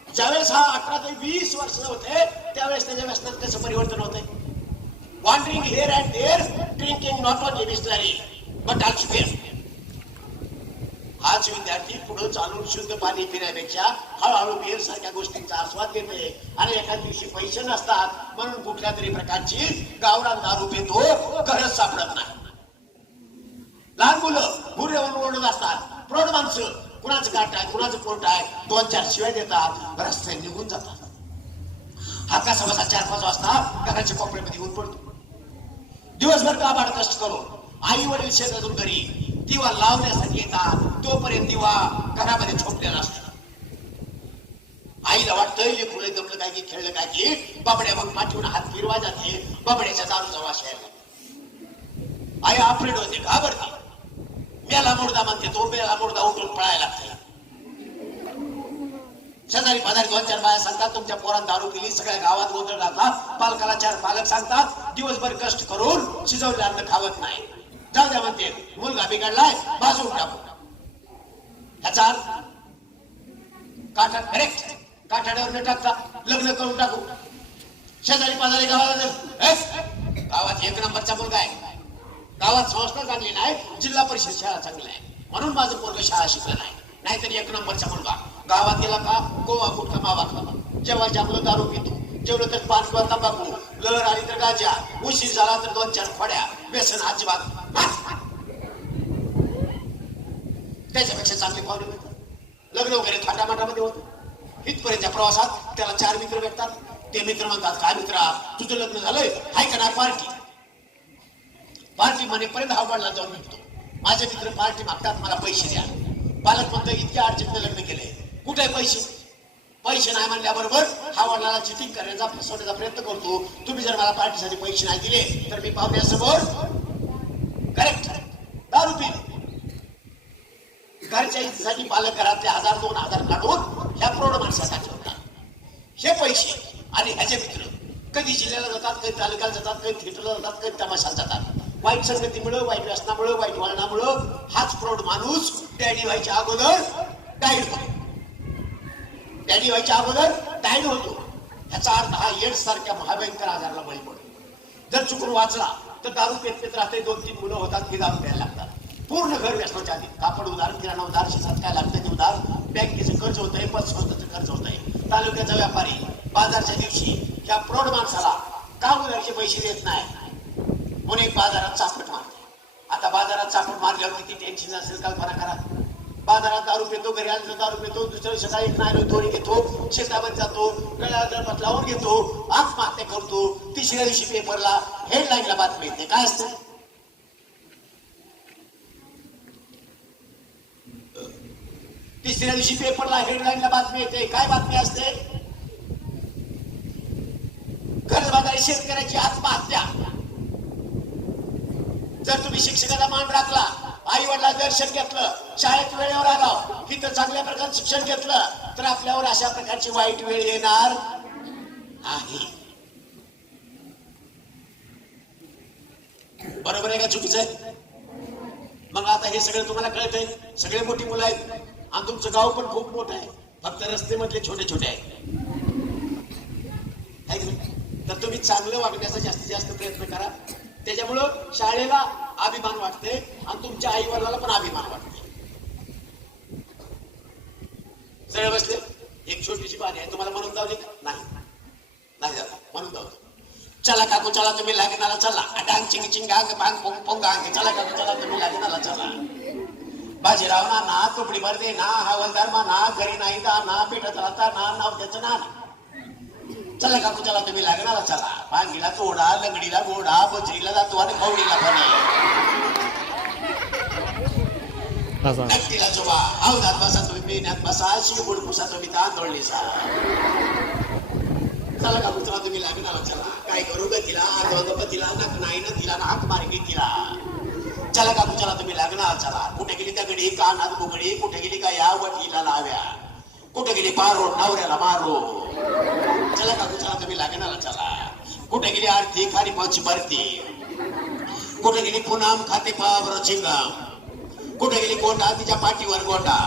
ज्यावेळेस हा 18 ते 20 वर्ष होते त्यावेळेस त्याच्या व्यसनात कसं परिवर्तन होते? Wandering here and there, drinking not only Bisleri but also beer. हाच विद्यार्थी पुढे चालून शुद्ध पाणी पिण्यापेक्षा हळूहळू बिअर सारख्या गोष्टींचा आस्वाद घेते, आणि एका दिवशी पैसे नसतात म्हणून कुठल्या तरी प्रकारची गावरान दारू पितो, गरज सापडत नाही. लहान मुलं भुरेवर ओढत असतात, प्रौढ माणसं कुणाचं गाठ आहे कुणाचं पोट आहे 2-4 शिवाय देतात, रस्त्याने निघून जातात. हा कसा बसा 4-5 वाजता घराच्या कोपऱ्यामध्ये येऊन पडतो. दिवसभर काबाड कष्ट करून आई वडील शेतातून घरी दिवा लावण्यासाठी येतात, तोपर्यंत दिवा घरामध्ये झोपलेला असतो. आईला वाटतं हे फुले जमलं काय की खेळलं काय की बाबड्या मग पाठवून हात फिरवा जाते, बाबड्याच्या दारूचा वास यायला. आई आफ्रेड होते, घाबरते, मेला मुर्दा म्हणते, तो मेला मुर्दा उठून पळायला लागते. शेजारी पाजारी 2-4 बाया सांगतात तुमच्या पोरात दारू केली, सगळ्या गावात गोंधळ घातला. पालकाला 4 पालक सांगतात दिवसभर कष्ट करून शिजवले अन्न खावत नाही, जाऊ द्या म्हणते, मुलगा बिघडलाय बाजून टाकू. ह्याचा काठा करेक्ट काठाड्यावर न टाकता लग्न करून टाकू. शेजारी पाजारी गावात 1 नंबरचा मुलगा आहे, गावात संस्था चांगली नाही, जिल्हा परिषद शाळा चांगली आहे म्हणून माझं पोरग शाळा शिकलं नाही, नाहीतर 1 नंबरचा मुलगा गावात गेला का गोवा गुटखा मावा खावा, जेव्हा जामलं दारू पितो, जेवलं तर पान किंवा तंबाखू, लहर आली तर गाजा, उशीर झाला तर 2-4 खोड्या, व्यसन अजिबात. त्याच्यापेक्षा चांगले पाहुणे मिळतात, लग्न वगैरे थाटामाटामध्ये होतं. इथपर्यंतच्या प्रवासात त्याला 4 मित्र भेटतात. ते मित्र म्हणतात काय मित्रा तुझं लग्न झालंय हाय का नाही? पार्टी म्हणेपर्यंत हा वडिला जाऊन भेटतो. माझे मित्र पार्टी मागतात, मला पैसे द्या. पालक म्हणतो इतक्या अडचणीने लग्न केले, कुठे पैसे नाही म्हणल्याबरोबर हा वडिलाला चिटिंग करण्याचा फसवण्याचा प्रयत्न करतो. तुम्ही जर मला पार्टीसाठी पैसे नाही दिले तर मी पाहुण्यासमोर करेक्ट दारू पिले. घरच्या इच्छेसाठी पालक घरातले 1000-2000 काढून ह्या प्रौढ माणसासाठी होतात. हे पैसे आणि ह्याचे मित्र कधी जिल्ह्याला जातात, कधी तालुक्याला जातात, कधी थिएटरला जातात, कधी तमाशाला जातात. वाईट संगतीमुळे, वाईट व्यसनामुळे, वाईट वळणामुळं हाच प्रौढ माणूस डॅडी व्हायच्या अगोदर डाईड होतो. डॅडी व्हायच्या अगोदर डाईड होतो. ह्याचा अर्थ हा एड्स सारख्या महाभयंकर आजाराला बळी पडतो. जर चुकून वाचला तर दारू पेत राहते, 2-3 मुलं होतात की दारू प्यायला लागतात. पूर्ण घर व्यसनाच्या आधी. कापड उधार, किराणा उधार, शेतात काय लागतं ते उधार, बँकेचं कर्ज होतंय, पतसंस्थेचं कर्ज होतंय, तालुक्याचा व्यापारी बाजारच्या दिवशी ह्या प्रौढ माणसाला का उधारचे पैसे देत नाही म्हणून एक बाजारात चापट मारते. आता बाजारात चापट मारल्यावर किती टेन्शन असेल कल्पना करा. बाजारात दारू पितो, घरी आलं दारू पितो, दुसऱ्या सकाळी नाही दोरी घेतो, शेतावर जातो, गळ्याला लावून घेतो, आत्महत्या करतो. तिसऱ्या दिवशी पेपरला हेडलाईनला बातमी येते. काय असतं? तिसऱ्या दिवशी पेपरला हेडलाईनला बातमी येते. काय बातमी असते? कर्जबाजारी शेतकऱ्याची आत्महत्या. जर तुम्ही शिक्षकाला मान राखला, आई वडिला दर्शन घेतलं, शाळेत वेळेवर आलो, तिथं चांगल्या प्रकारचं शिक्षण घेतलं तर आपल्यावर अशा प्रकारची वाईट वेळ येणार आहे. बरोबर आहे का चुकीचं आहे? मग आता हे सगळं तुम्हाला कळतंय, सगळे मोठी मुलं आहेत आणि तुमचं गाव पण खूप मोठं आहे, फक्त रस्ते मधले छोटे छोटे आहेत. तर तुम्ही चांगलं वागण्याचा जास्तीत जास्त प्रयत्न करा. त्याच्यामुळं शाळेला अभिमान वाटते आणि तुमच्या आई वडिलाला पण अभिमान वाटते. सरळ बसले. एक छोटीशी बाणी आहे, तुम्हाला म्हणून जाऊ नाही झालं म्हणून जाऊ. चला काकू चला तुम्ही लग्नाला चला, डांग चिंग चिंग आंग भांग पोंग पोंग आंग, चला काकू चला तुम्ही लग्नाला चला. बाजीराव ना तुपडी भरते ना, हवालदार ना, घरी नाही दा ना, पेटत राहता ना, नाव त्याचं ना. चला काकू चला तुम्ही लग्नाला चला. भांगीला तोडा, लंगडीला गोडा, बजरीला जातो आणि खवडीला फणे, नक्कीला जोबा अवधात बसा तुम्ही, मेहनत बसा, शिवबुड पुसा तुम्ही तांदोळली सा. चला काकू चला तुम्ही लग्नाला चला. काय करू ग तिला, गणपतीला नक नाही ना तिला, हाक मार्गी तिला. चला काकू चला तुम्ही लग्नाला चला. कुठे गेली त्या गडी, कानात बुगडी, कुठे गेली का या वटीला लाव्या, कुठे गेली पारो नवऱ्याला मारो. चला काकू चला तुम्ही लग्नाला चला. कुठे गेली आर्थिक आणि पच भरती, कुठे गेली पुनम खाते पावर चिंगाम, कुठे गेली गोंडा तिच्या पाठीवर गोंडा,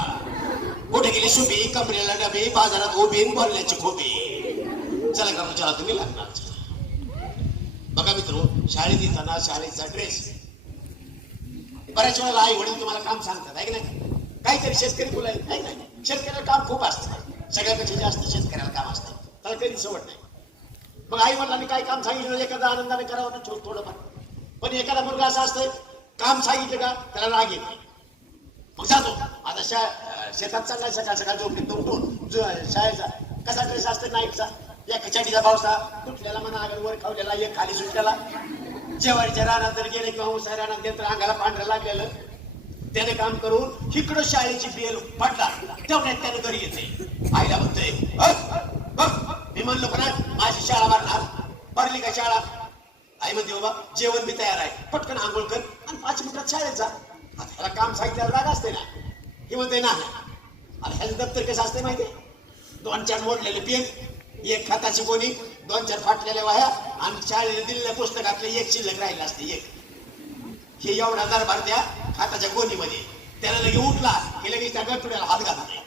कुठे गेली सुबी कमरेला डबी बाजारात उभी बोलण्याची खोबी. चला का चला तुम्ही लागणार. बघा मित्र, शाळेत येताना शाळेचा ड्रेस बऱ्याच वेळेला आई वडील तुम्हाला काम सांगतात आहे की नाही. काहीतरी शेतकरी मुलं आहेत आहे नाही, शेतकऱ्याला काम खूप असतं, सगळ्यापेक्षा जास्त शेतकऱ्याला काम असतं, त्याला कधी सवड नाही. मग आई वडिलांनी काय काम सांगितलं एखादा आनंदाने करावं ना थोडंफार. पण एखादा मुलगा असा असतोय काम सांगितलं का त्याला राग येते, मग जातो. आता शेतात चाललाय सकाळ सकाळ झोपडीत उठून शाळेचा कसा ड्रेस असतो नाईटचा, एक चटीचा पावसा तुटलेला म्हणा आगर वर खावलेला, एक खाली सुटलेला. जेवारीच्या रानात जर गेले किंवा उसा रानात गेलं तर अंगाला पांढरं लागलेलं. त्याने काम करून इकडं शाळेची बेल फाटला तेवढ्यात त्याने घरी येते. आईला म्हणतोय मी म्हणलो का नाही माझी शाळा भरणार, भरली का शाळा. आई म्हणते बाबा जेवण बी तयार आहे, पटकन आंघोळ कर आणि 5 मिनिटात शाळेत जा. आता ह्याला काम सांगितल्याला राग असते ना. ही म्हणते ना आणि ह्याचं दप्तर कसं असते माहितीये, 2-4 मोडलेले पेन, एक खताची गोणी, 2-4 फाटलेल्या वाह्या आणि शाळेला दिलेल्या पुस्तकातले एक शिल्लक राहिलं असते एक. हे एवढा दरबार त्या खाताच्या गोणीमध्ये. त्याला लगे उठला की लगेच त्या गटुड्याला हात घातला,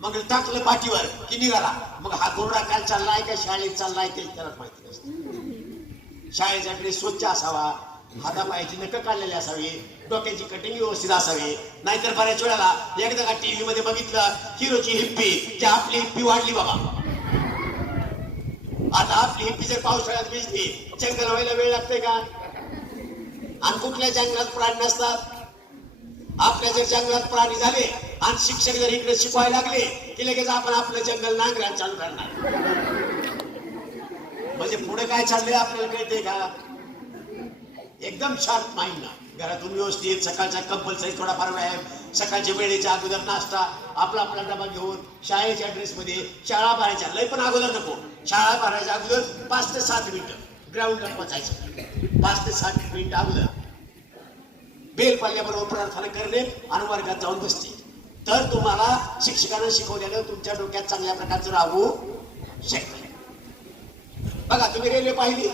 मग टाकलं पाठीवर की निघाला. मग हा गोरडा काय चाललाय का शाळेत चाललाय ते त्यालाच माहिती नसतं. शाळेचा ड्रेस स्वच्छ असावा, हातापायाची नख काढलेली असावी, डोक्याची कटिंग व्यवस्थित असावी. नाहीतर बऱ्याच वेळेला एकदा का टीव्ही मध्ये बघितलं हिरोची हिप्पी की आपली हिप्पी वाढली बाबा. आता आपली हिप्पी जर पावसाळ्यात भिजली जंगल व्हायला वेळ लागतोय का. आणि कुठल्या जंगलात प्राणी नसतात. आपल्या जर जंगलात प्राणी झाले आणि शिक्षक जर इकडे शिकवायला लागले की लगेच आपण आपलं जंगल नांगरायला चालू करणार. म्हणजे पुढे काय चाललंय आपल्याला कळते का. एकदम शार्प माइंड ना, घरातून व्यवस्थित सकाळचा कंपल्सरी थोडाफार व्यायाम, सकाळच्या वेळेच्या अगोदर नाश्ता, आपला डबा घेऊन शाळेच्या ड्रेसमध्ये शाळा भरायच्या. लय पण अगोदर नको, शाळा भरायच्या अगोदर 5 ते 7 मिनिटं ग्राउंडला पोचायचं. 5 ते 7 मिनिटं अगोदर बेल पडल्याबरोबर प्रार्थना करणे आणि वर्गात जाऊन बसते. तर तुम्हाला शिक्षकांना शिकवलेलं तुमच्या डोक्यात चांगल्या प्रकारचं राहू शकतं. बघा तुम्ही रेल्वे पाहिली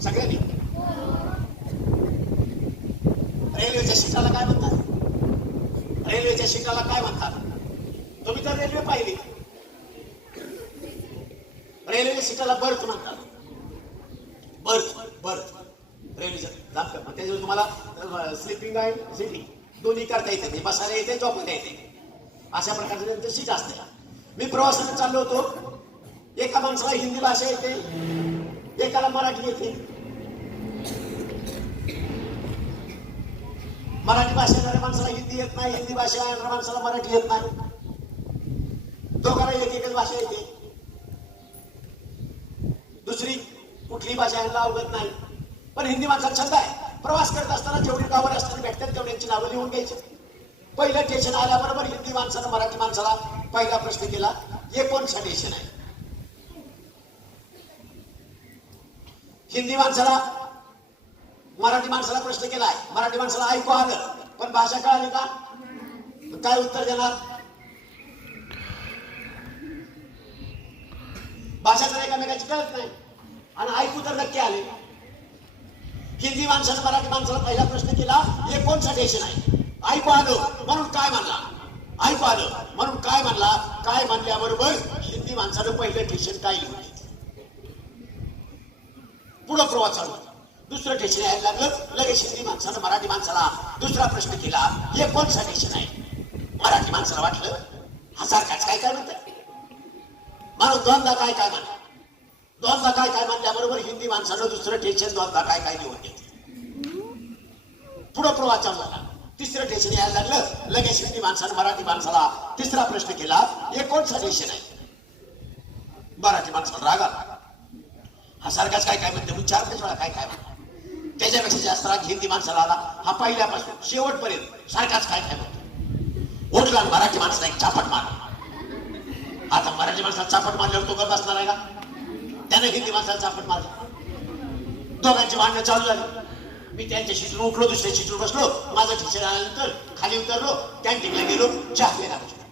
सगळ्यांनी. रेल्वेच्या सीटाला काय म्हणतात, रेल्वेच्या सीटाला काय म्हणतात. तुम्ही तर रेल्वे पाहिली, रेल्वेच्या सीटाला बर्थ म्हणतात. बर्थ बर्थ रेल्वेच्या त्याच्यावर तुम्हाला स्लिपिंग आणि सिटिंग दोन्ही करता येते, बसायला येते झोपायला येते. अशा प्रकारचे त्यांचं सीट असते. मी प्रवासाने चाललो होतो, एका माणसाला हिंदी भाषा येते, एकाला मराठी येते. मराठी भाषा येणाऱ्या माणसाला हिंदी येत नाही, हिंदी भाषा येणाऱ्या माणसाला मराठी येत नाही. दोघांना एक एकच भाषा येते, दुसरी कुठली भाषा यांना अवगत नाही. पण हिंदी माणसाला छंद आहे. प्रवास करत असताना जेवढी गावं असताना भेटतात तेवढ्यांची नावं लिहून घ्यायची. पहिलं स्टेशन आल्याबरोबर हिंदी माणसानं मराठी माणसाला पहिला प्रश्न केला, हे कोणचं स्टेशन आहे. हिंदी माणसाला मराठी माणसाला प्रश्न केलाय, मराठी माणसाला ऐकू आलं पण भाषा कळाली का, काय उत्तर देणार. भाषा तर एकामेकाची कळत नाही आणि ऐकू तर नक्की आले. हिंदी माणसानं मराठी माणसाला पहिला प्रश्न केला, हे कोणचं स्टेशन आहे. ऐकू आलं म्हणून काय म्हणला, ऐकू आलं म्हणून काय म्हणला. काय म्हणल्याबरोबर हिंदी माणसानं पहिलं स्टेशन काय लिहून घेतलं. पुढं प्रवास चालू. दुसरं स्टेशन यायला लागलं, लगेच हिंदी माणसानं मराठी माणसाला दुसरा प्रश्न केला, हे कोणचं स्टेशन आहे. मराठी माणसाला वाटलं हा सारखाच काय काय म्हणतात म्हणून दोनदा काय काय म्हणा. दोनदा काय काय म्हणल्याबरोबर हिंदी माणसानं दुसरं स्टेशन दोनदा काय काय निवड घेतलं. पुढं प्रवास चालू झाला. तिसरं स्टेशन यायला लागलं, लगेच हिंदी माणसानं मराठी माणसाला तिसरा प्रश्न केला, हे कोणचं स्टेशन आहे. मराठी माणसाला राग आला, हा सारखाच काय काय म्हणते म्हणून 4-5 वेळा काय काय म्हणतो. त्याच्यापेक्षा जास्त राग हिंदी माणसाला आला, हा पहिल्यापासून शेवटपर्यंत सारखाच काय काय म्हणतो. उठला मराठी माणसाला एक चापट मारला. आता मराठी माणसाला चापट मारल्यावर तो गप बसणार आहे का. त्याने हिंदी माणसाला चापट मारला. दोघांची भांडणं चालू झाली. मी त्यांच्या शीटून उठलो, दुसऱ्या शीटून बसलो. माझं टीचर आल्यानंतर खाली उतरलो, कॅन्टीनला गेलो, चहा प्यायला बसलो.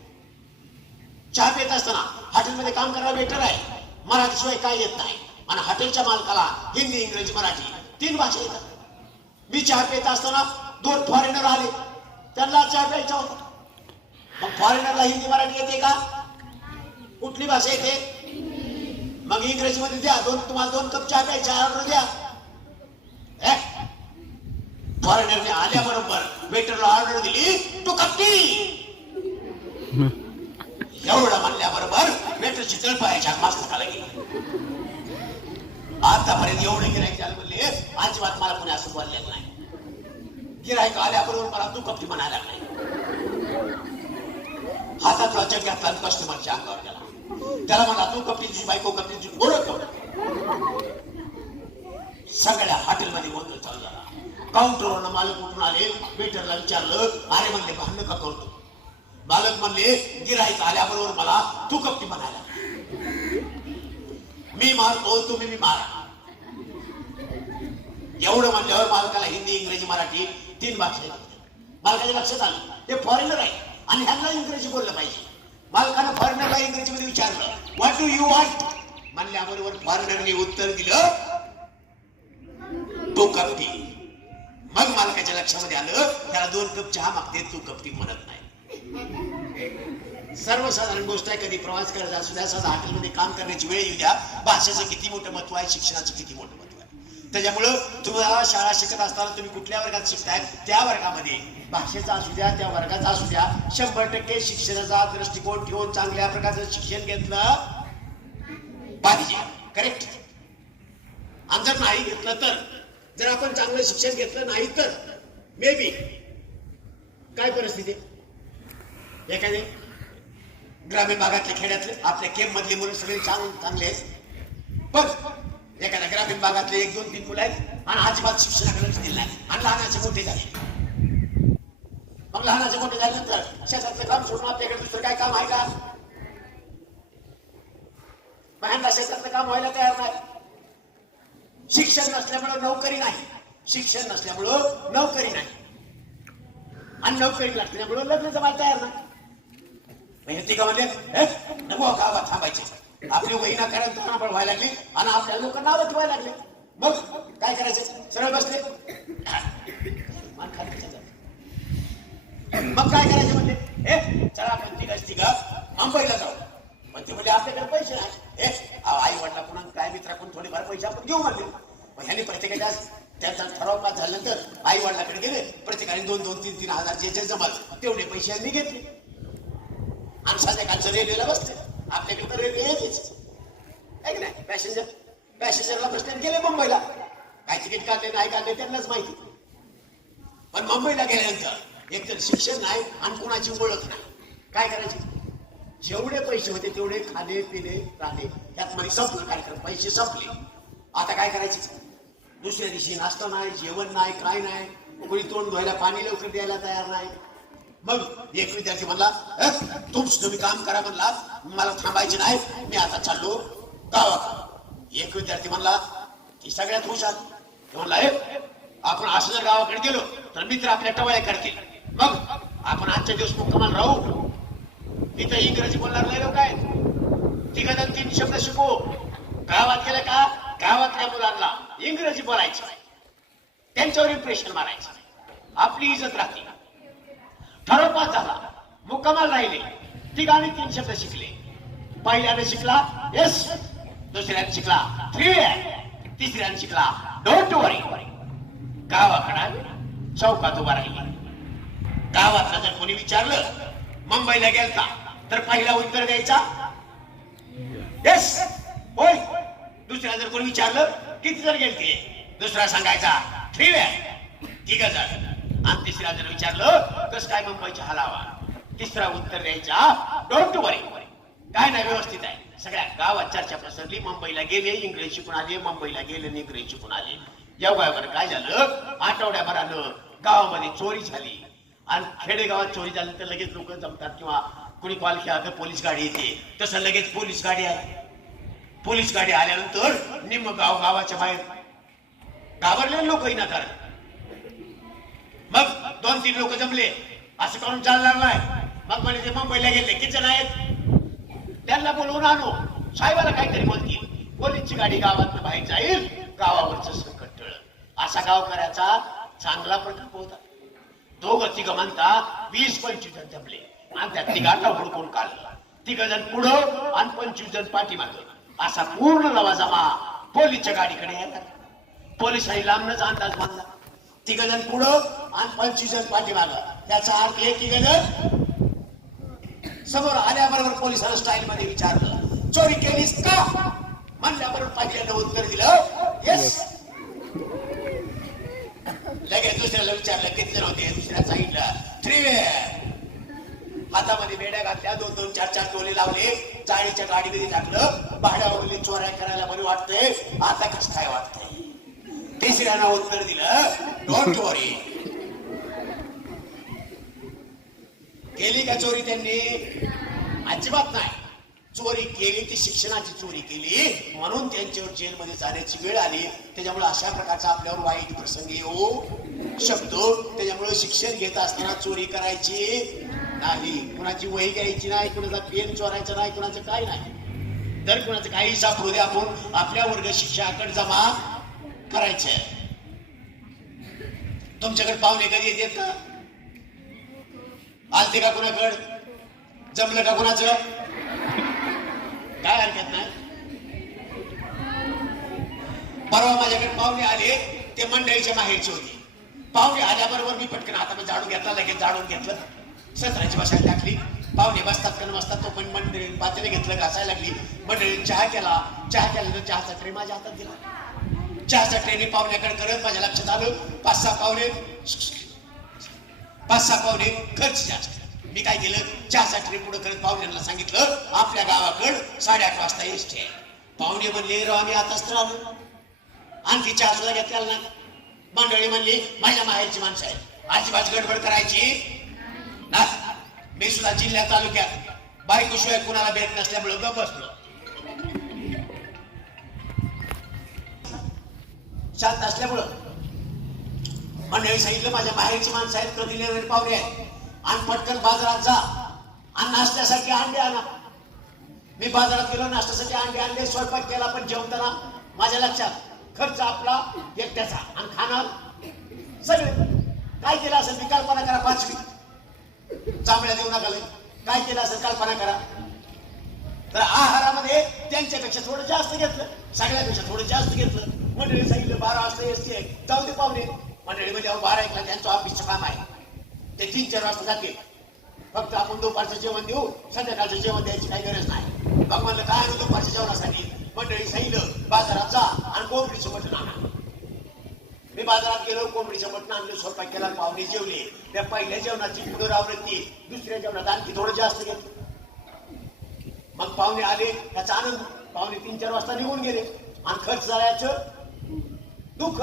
चहा पित असताना हॉटेलमध्ये काम करायला वेटर आहे, मराठी शिवाय काय येत नाही आणि हॉटेलच्या मालकाला हिंदी इंग्रजी मराठी 3 भाषा येतात. मी चहा पित असताना 2 फॉरेनर आले, त्यांना चहा प्यायचा होता. मग फॉरेनरला हिंदी मराठी येते का? कुठली भाषा येते? मग इंग्रजी मध्ये द्या, तुम्हाला 2 कप चहा प्यायचा ऑर्डर द्या. फॉरेनरने आल्याबरोबर वेटरला ऑर्डर दिली, तू कप टी. एवढं म्हणल्याबरोबर वेटरची तळपायाच्या मास्तर गेली. आतापर्यंत एवढे गिरायक आले म्हणले, अजिबात मला कोणी असं बोललेलं नाही. गिरायक आल्याबरोबर मला तू कपटी म्हणायला नाही. हातातला जग घातला कस्टमरच्या अंगावर गेला. त्याला म्हणला, तू कपटी तुझी बायको कपटी तुझी ओळख. सगळ्या हॉटेलमध्ये गोंधळ चालू झाला. काउंटरवरनं मालक उठून आले, वेटरला विचारलं, अरे म्हणले भांडण का करतो? मालक म्हणले, गिरायक आल्याबरोबर मला तू कपटी म्हणायला. मी मारतो, तुम्ही मी मारा. एवढं म्हणल्यावर मालकाला हिंदी इंग्रजी मराठी 3 भाषा येतात. मालकाच्या लक्षात आलं ते फॉरेनर आहे आणि ह्यांना इंग्रजी बोललं पाहिजे. मालकानं फॉरेनरला इंग्रजीमध्ये विचारलं, व्हॉट डू यू वॉन्ट? म्हणल्याबरोबर फॉरेनरने उत्तर दिलं, तू कपटी. मग मालकाच्या लक्षामध्ये आलं, त्याला 2 कप चहा मागते, तू कपटी म्हणत नाही. सर्वसाधारण गोष्ट आहे. कधी प्रवास करायचा असू द्या, साधा हॉटेलमध्ये काम करण्याची वेळ येऊ द्या, भाषेचं किती मोठं महत्व आहे, शिक्षणाचं किती मोठं महत्व आहे. त्याच्यामुळं तुम्हाला शाळा शिकत असताना तुम्ही कुठल्या वर्गात शिकताय, त्या वर्गामध्ये भाषेचा असू द्या, त्या वर्गाचा असू द्या, 100% शिक्षणाचा दृष्टिकोन ठेवून चांगल्या प्रकारचं शिक्षण घेतलं पाहिजे. करेक्ट. आणि जर नाही घेतलं तर, जर आपण चांगलं शिक्षण घेतलं नाही तर मे बी काय परिस्थिती? एखादे ग्रामीण भागातले, खेड्यातले, आपल्या केम मधली मुलं सगळे चांगले आहेत, पण एखाद्या ग्रामीण भागातले 1-2-3 मुलं आहेत आणि अजिबात शिक्षणाकडे लक्ष दिलं नाही आणि लहानाचे मोठे झाले. मग लहानाचे मोठे झाल्यानंतर शेतातलं काम सोडून आपल्याकडे दुसरं काय काम आहे का? महिला शेतातलं काम व्हायला तयार नाही. शिक्षण नसल्यामुळं नोकरी नाही, शिक्षण नसल्यामुळं नोकरी नाही, आणि नोकरी लागल्यामुळं लग्न जमायला तयार नाही. ती का म्हणले, नको गावात थांबायचे, आपली वहिना करायला व्हायला लागली आणि आपल्या लोक नावं ठेवायला लागले. मग काय करायचं? सरळ बसले, मग काय करायचं म्हणले, चला आपण तिघा मुंबईला जाऊ. पण ते म्हणजे आपल्याकडे पैसे नाही. आई वडिला पुन्हा काय मित्रा कोण थोडेफार पैसे आपण घेऊ म्हणले. मग ह्यांनी प्रत्येकाच्या त्याचा ठराव पास झाल्यानंतर आई वडिलाकडे गेले, प्रत्येकाने 2-3 हजार जे जमल तेवढे पैसे यांनी घेतले आणि संध्याकाळचं रेल्वेला बसले. आपल्याकडे तर रेल्वे येतेच आहे की नाही. पॅसेंजरला बसले गेले मुंबईला. काय तिकीट काढले नाही काढले त्यांनाच माहिती. पण मुंबईला गेल्यानंतर एकतर शिक्षण नाही आणि कोणाची ओळख नाही. काय करायचे? जेवढे पैसे होते तेवढे खाणे पिणे राहणे यात मध्ये संपलं कार्यक्रम, पैसे संपले. आता काय करायचे? दुसऱ्या दिवशी नाश्ता नाही, जेवण नाही, काय नाही, कोणी तोंड धुवायला पाणी लवकर द्यायला तयार नाही. मग एक विद्यार्थी म्हणला, तुम्ही काम करा म्हणला, मला थांबायचे नाही, मी आता चाललो गावाकडे. एक विद्यार्थी म्हणला, ती सगळ्यात हुशार, म्हणला आपण असं जर गावाकडे गेलो तर मित्र आपल्या टवाळ्या करतील. मग आपण आजच्या दिवस मुक्कामाला राहू, तिथं इंग्रजी बोलणार नाही लोक आहेत, 3 शब्द शिकू. गावात गेलं का गावातल्या मुलांना इंग्रजी बोलायचं, त्यांच्यावर इम्प्रेशन मारायचं, आपली इज्जत राहते. ठरव पास झाला, मुक्कामाला राहिले, 3 शब्द शिकले. पहिल्याने शिकला येस, दुसऱ्याने शिकला 3, तिसऱ्याने शिकला डोंट वरी. गावाकडे चौकात उभा राहिला. गावातला जर कोणी विचारलं मुंबईला गेलता तर पहिला उत्तर द्यायचा येस, होय. दुसऱ्या जर कोणी विचारलं किती जण गेलते, दुसरा सांगायचा 3 जण. आणि तिसऱ्या जर विचारलं कस काय मुंबईचा हलावा, तिसरा उत्तर द्यायचा डोंट वरी, काय नाही व्यवस्थित आहे. सगळ्या गावात चर्चा पसरली. मुंबईला गेले, इंग्रजी शिकून आले, मुंबईला गेले, इंग्रजी शिकून आले. एवढ्यावर काय झालं, आठवड्याभरानं गावामध्ये चोरी झाली. आणि खेडेगावात चोरी झाली तर लगेच लोक जमतात, किंवा कुणी कॉल केला तर पोलीस गाडी येते. तसं लगेच पोलीस गाडी आली. पोलीस गाडी आल्यानंतर निम्म गावाच्या बाहेर घाबरले लोक ना करत. मग 2-3 लोक जमले, असं करून चालणार नाही. मग म्हणे ते मुंबईला गेले, किती जण आहेत त्यांना बोलवून आणू, साहेबाला काहीतरी बोलतील. पोलीसची गाडी गावात बाहेर जाईल, गावावरचं संकट टळ. असा गावकऱ्याचा चांगला प्रकल्प होता. दोघं तिघ म्हणता 20-25 जण जमले आणि त्या तिघांना हुडकून काढला. 3 जण पुढं आणि 25 जण पाठीमागे, असा पूर्ण नवा जमा पोलीसच्या गाडीकडे येतात. पोलिसांनी लांबनच अंदाज बांधला. 3 जण पुढं आणि 25 जण पाठीमागं. त्याचा अर्थ हे 3 जण समोर आल्याबरोबर पोलिसांना स्टाईल मध्ये विचारलं, चोरी केलीस का? म्हणल्याबरोबर पहिल्यांदा उत्तर दिलं येस. लगेच दुसऱ्याला विचारलं किती जण होते? दुसऱ्या सांगितलं 3 हातामध्ये बेड्या घातल्या, 2-2, 4-4 टोले लावले, जाळीच्या गाडीमध्ये टाकलं. भाड्यावरली चोऱ्या करायला बरी वाटतंय, आता कसं काय वाटतंय? तिसऱ्यानं उत्तर दिलं डोंट वरी. केली का चोरी त्यांनी? अजिबात नाही. चोरी केली ती शिक्षणाची चोरी केली, म्हणून त्यांच्यावर जेलमध्ये जाण्याची वेळ आली. त्याच्यामुळे अशा प्रकारचा आपल्यावर वाईट प्रसंग येऊ शकतो. त्याच्यामुळे शिक्षण घेत असताना चोरी करायची नाही, कुणाची वही घ्यायची नाही, कुणाचा पेन चोरायचा नाही, कुणाचं काय नाही. तर कुणाचं काही सापडू दे, आपण आपल्या वर्ग शिक्षकाकडे जमा करायचंय. तुमच्याकडे पाहुणे कधी येतात का? आलते का कुणाकडे? जमलं का कुणाचं? काय हरकत नाही. परवा माझ्याकडे पाहुणे आले, ते मंडळीच्या माहेरचे होते. पाहुणे आल्याबरोबर मी पटकन हातामध्ये झाडून घेतला, लगेच झाडून घेतलं, सत्राची बसायला टाकली. पाहुणे बसतात का बसतात, तो पण मंडळी पातेले घेतलं, घासायला लागली. मंडळी चहा केला. चहा केल्यानंतर चहाचा ट्रे माझ्या हातात दिला. चहाचा ट्रेने पाहुण्याकडे करत माझ्या लक्षात आलं 5-6 पाहुणे खर्च जास्त. मी काय केलं, चहाचा ट्रे पुढे करत पाहुण्यांना सांगितलं आपल्या गावाकडं 8:30 वाजता एसटी आहे. पाहुणे म्हणले राव आम्ही आताच तर आलो, आणखी चहा सुद्धा घेतलेला नाही. मंडळी म्हणली माझ्या माहेरची माणसं आहे, अजिबात गडबड करायची ना. मी सुद्धा जिल्ह्यात तालुक्यात बायकोशिवाय कुणाला भेट नसल्यामुळे गप बसलो. शांत असल्यामुळं मंडळी सांगितलं माझ्या माहेरची माणसं आहेत, कधी पाहुणे आहेत, आणि पटकन बाजारात जा आणि नाश्त्यासाठी अंडे आणा. मी बाजारात गेलो, नाश्त्यासाठी अंडे आणले, स्वयंपाक केला. पण जेवताना माझ्या लक्षात खर्च आपला एकट्याचा आणि खाणार सगळे. काय केलं असेल मी कल्पना करा. 5वी चांबड्या देऊ नका, काय केलं असेल कल्पना करा. तर आहारामध्ये त्यांच्यापेक्षा थोडं जास्त घेतलं, सगळ्यापेक्षा थोडं जास्त घेतलं. मंडळी सांगितलं 12 वाजता एसटी आहे, जाऊ दे पाहुणे. मंडळी म्हणजे 12-1ला त्यांचं ऑफिसचं काम आहे, ते 3-4 वाजता जाते. फक्त आपण दुपारचं जेवण देऊ, संध्याकाळचं जेवण द्यायची काही गरज नाही. मग म्हणलं काय आणू दुपारच्या जेवणासाठी? मंडळी सांगितलं बाजारात जा आणि कोंबडीचं मटण आणा. मी बाजारात गेलो, कोंबडीचं मटण आणलं, स्वयंपाक केला, पाहुणे जेवले. त्या पहिल्या जेवणाची पुढं आवृत्ती दुसऱ्या जेवणात आणखी थोडं जास्त घेतलं. मग पाहुणे आले, त्याचा आनंद. पाहुणे 3-4 वाजता निघून गेले आणि खर्च झाल्याचं दुःख.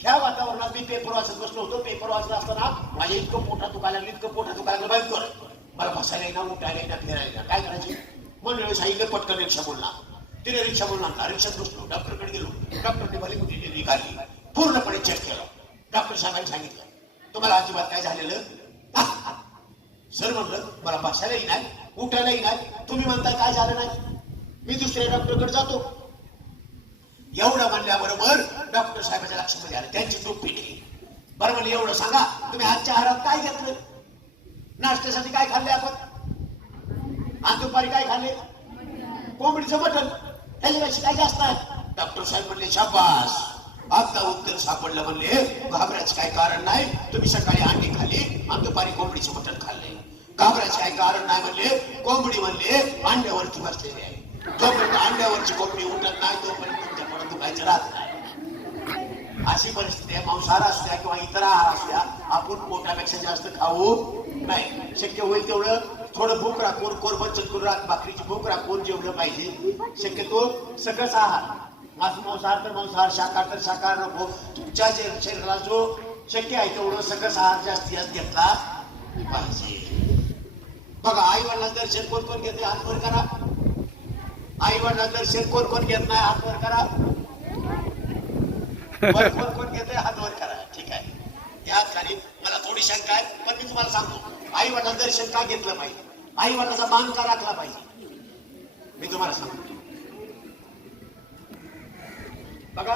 ह्या वातावरणात मी पेपर वाचत बसलो होतो. पेपर वाचत असताना माझ्या इतकं पोटात दुखायला लागलं, इतकं पोटात दुखायला लागलं, बंद कर. मला बसायला येईना, उठायला येईना, फिरायला येईना. काय करायचे? मंडळी सांगितलं पटकन रिक्षा बोलला. तिने रिक्षा बोलला, रिक्षात बसलो. डॉक्टरकडे गेलो. डॉक्टरने भली मोठी डिग्री काढली, पूर्णपणे चेक केलं. डॉक्टर साहेबांनी सांगितलं तुम्हाला अजिबात काय झालेलं? सर म्हणलं मला बसायलाही नाही, उठायलाही नाही, तुम्ही म्हणताय काय झालं नाही, मी दुसऱ्या डॉक्टरकडे जातो. एवढं म्हणल्याबरोबर डॉक्टर साहेबांच्या लक्षामध्ये आलं, त्यांची झोप पेटली. बरं म्हणलं एवढं सांगा तुम्ही आजच्या आहारात काय घेतलं? नाश्त्यासाठी काय खाल्ले आपण? आज दुपारी काय खाल्ले? कोंबडीचं मटण. ह्याच्यापेक्षा काय जास्त आहे? डॉक्टर साहेब म्हणले शाबास, आता उत्तर सापडलं. म्हणले घाबरायचं काय कारण नाही, तुम्ही सकाळी अंडी खाल्ली आणि दुपारी कोंबडीचं मटण खाल्ले. घाबरायचं काय कारण नाही म्हणले. कोंबडी म्हणले अंड्यावरती बसलेली आहे, जोपर्यंत अंड्यावरची कोंबडी उठत नाही तोपर्यंत तुमच्या पोटात दुखायचं राहत नाही. अशी परिस्थिती आहे. मांसाहार असू द्या किंवा इतर आहार असू द्या, आपण पोटापेक्षा जास्त खाऊ नाही. शक्य होईल तेवढं थोडं भूक राखून, कोरबत भाकरीची भूक राखून जेवलं पाहिजे. शक्यतो सगळंच आहार, मांसाहार तर मांसाहार, शाकाहार तर शाकाहार नको. तुमच्या शरीराला जो शक्य आहे तेवढं सगळंच आहार जास्तीत जास्त घेतला पाहिजे. बघा आई वडिलांचं दर्शन कोण कोण घेते? हात वर करा. आई वडिलांचं दर्शन कोण कोण घेत नाही? हात वर करा. कोण कोण घेते? हात वर करा. ठीक आहे. या खाली मला थोडी शंका आहे, पण मी तुम्हाला सांगतो आई वडिलांचं दर्शन का घेतलं पाहिजे, आई वडिलांचा मान का राखला पाहिजे, मी तुम्हाला सांगतो. बघा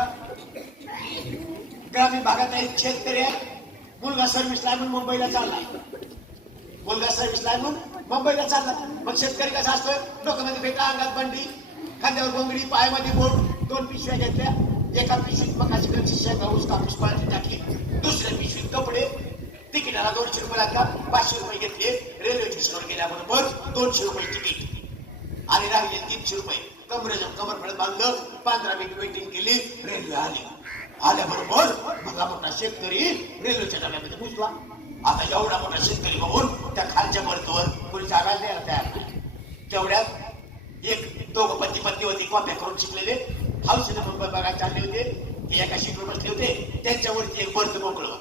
ग्रामीण भागात एक शेतकरी आहे, मुलगा सर्व्हिसला म्हणून मुंबईला चाललाय, मुलगा सर्व्हिसला म्हणून मुंबईला चालला. मग शेतकरी कसा असतो, डोक्यामध्ये बेटा, अंगात बंडी, खांद्यावर गोंगडी, पायामध्ये बोट, 2 पिशव्या घेतल्या, एका पिशवीत मकाची गरची शेंगा, ऊस, कापूस, पाणी टाकली, दुसऱ्या पिशवीत कपडे, तिकिटाला 200 रुपये लागतात, 500 रुपये घेतले, रेल्वे स्टेशनवर गेल्याबरोबर 200 रुपये तिकीट आणि राहिले 300 रुपये. कमरफळत बांधलं, 15 मिनिट वेटिंग केली, रेल्वे आली. आल्याबरोबर बघा मोठा शेतकरी रेल्वेच्या डब्यामध्ये घुसला. आता एवढा मोठा शेतकरी बघून त्या खालच्या बर्थवर कोणी जागा द्यायला तयार नाही. तेवढ्यात एक दोघं पती होते, कॉप्या करून शिकलेले, हौसेने मुंबई बघायला चालले होते, ते एका शीटवर बसले होते, त्यांच्यावरती एक बर्थ मोकळं.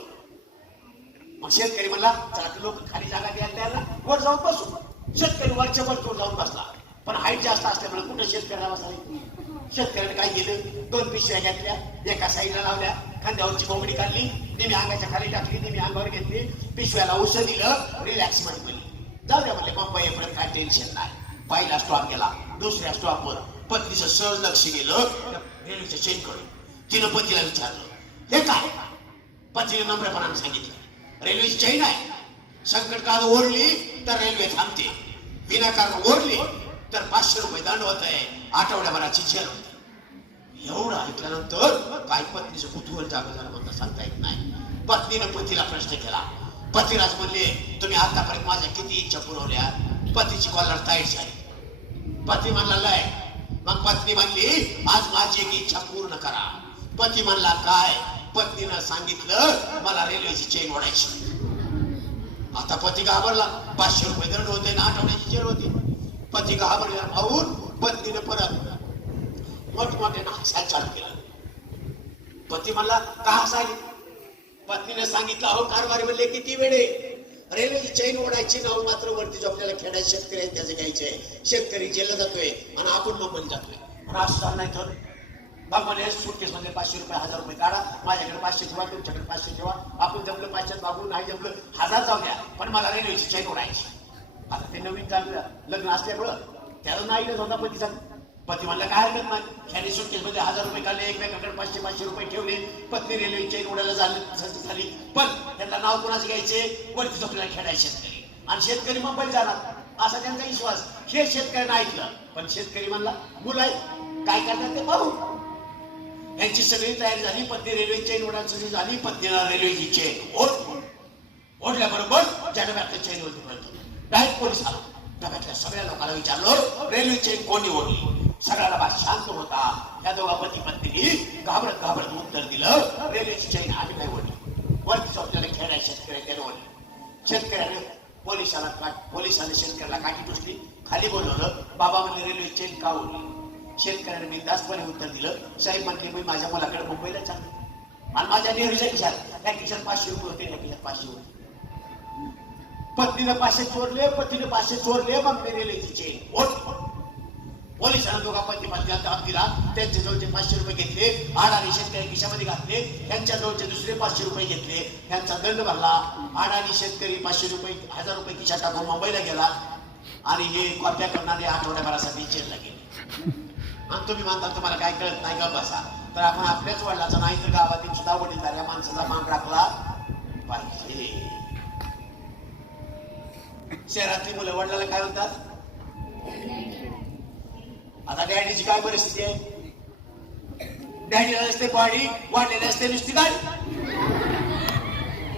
मग शेतकरी म्हणला चला लोक खाली जागा द्यायला द्यायला वर जाऊन बसू. शेतकरी वरच्या बर्थवर जाऊन बसला, पण हाईट जास्त असल्यामुळे कुठं शेतकऱ्याला बसायला. शेतकऱ्याने काय केलं, 2 पिशव्या घेतल्या, एका साईडला लावल्या, खांद्यावरची कोंबडी काढली, नेहमी अंगाच्या खाली टाकली, नेहमी अंगावर घेतली, पिशव्याला उसं दिलं, रिलॅक्स मध्ये बोलली. जाऊ द्या म्हणले, मुंबई येईपर्यंत काय टेन्शन नाही. पहिला स्टॉप गेला, दुसऱ्या स्टॉपवर पत्नीचं सहज लक्ष गेलं रेल्वेच्या चेनकडे. तिनं पतीला विचारलं, हे काय? पतीने नम्रपणाने सांगितलं, रेल्वेची चैन आहे, संकट काळ ओढली तर रेल्वे थांबते, विनाकारण ओढली तर 500 रुपये दंड होत आहे, आठवड्याभराची जेल होते. एवढं ऐकल्यानंतर काय पत्नीचं कुतूहल जागं झालं म्हणता सांगता येत नाही. पत्नीनं पतीला प्रश्न केला. पतिराज म्हणले, तुम्ही आतापर्यंत माझ्या किती इच्छा पुरवल्या? पतीची कॉलर टाईट झाली. पती म्हणला लय. मग पत्नी म्हणली, आज माझी एक इच्छा पूर्ण करा. पती म्हणला काय? पत्नीनं सांगितलं, मला रेल्वेची चेन ओढायची. आता पती घाबरला, 500 रुपये दंड होते ना आठवड्याची जेल होती. पती घाबरला भाऊन पत्नीने परत मोठमोठ्यानं हसायला चालू केलं. पती म्हणला का हसायली? पत्नीने सांगितलं, अहो कारभारी म्हणले किती वेळे रेल्वेची चैन ओढायची, नाव मात्र वरती जो आपल्याला खेड्यात शेतकरी आहे त्याचं घ्यायचंय. शेतकरी जेलला जातोय आणि आपण मुंबईला जातोय. रास चाललाय तर मग म्हणे सुटकेस मध्ये 500 रुपये 1000 रुपये काढा, माझ्याकडे 500 ठेवा, तुमच्याकडे 500 ठेवा, आपण जमलं 500 मागू, नाही जमलं 1000 जाऊ द्या, पण मला रेल्वेची चैन ओढायची. आता ते नवीन चालू लग्न असल्यामुळं त्याला नाही होता पतीचा. पती म्हणला काय हरकत नाही. ह्याने सुटकेस मध्ये 1000 रुपये काढले, एकमेकाकडे 500 रुपये ठेवले, पत्नी रेल्वे चैन ओढायला झाली. पण त्यांना नाव कोणाचं घ्यायचे? वरती झोपलेला खेळायचे शेतकरी, आणि शेतकरी मुंबईत जाणार असा त्यांचा विश्वास. हे शेतकऱ्यांना ऐकलं, पण शेतकरी म्हणला मुलं आहे काय करतात ते पाहू. यांची सगळी तयारी झाली, पत्नी रेल्वे चैन ओढायची झाली. पत्नीला रेल्वेची चैन ओढल्याबरोबर ज्या डब्यातल्या चैन ओढली डायरेक्ट पोलीस आला. डब्यातल्या सगळ्या लोकांना विचारलं रेल्वे चैन कोणी ओढली? सगळ्याला बा शांत होता. या दोघा पती पत्नीने घाबरत घाबरत उत्तर दिलं, रेल्वेची चैन आम्ही नाही ओढली, वरती झोपलेला खेळाय शेतकरी त्याने ओढली. शेतकऱ्याने पोलिसाने शेतकऱ्याला काठी टुचली, खाली बोलवलं. बाबा म्हणले रेल्वे चैन का ओढली? शेतकऱ्याने बिनधास्तपणे उत्तर दिलं, साहेब म्हटले मी माझ्या मुलाकडे मुंबईला चाललो आणि माझ्या नेहमीच्या खिशात त्या खिशात 500 रुपये होते, त्या खिशात 500 होते. पत्नीने 500 चोरले, पतीने 500 चोरले, मग मी रेल्वेची चेन ओढली. पोलिसांना दोघा पती पत्नीला ताप दिला. त्यांच्या जवळचे 500 रुपये घेतले, अडाणी शेतकरी खिशामध्ये घातले, त्यांच्या जवळचे दुसरे 500 रुपये घेतले, त्यांचा दंड भरला. अडाणी शेतकरी 500 रुपये 1000 रुपये खिशात टाकून मुंबईला गेला आणि हे कॉप्या करणारे आठवड्याभरासाठी जेलला गेले. आणि तुम्ही म्हणता तुम्हाला काय कळत नाही का बसा. तर आपण आपल्याच वडिलाचा नाही तर गावातील सुद्धा वडीलधाऱ्या माणसाचा मान राखला पाहिजे. शहरातली मुलं वडिलाला काय म्हणतात? आता डॅडीची काय परिस्थिती आहे? डॅडीला असते गाडी, वाढलेले असते नुसती गाडी,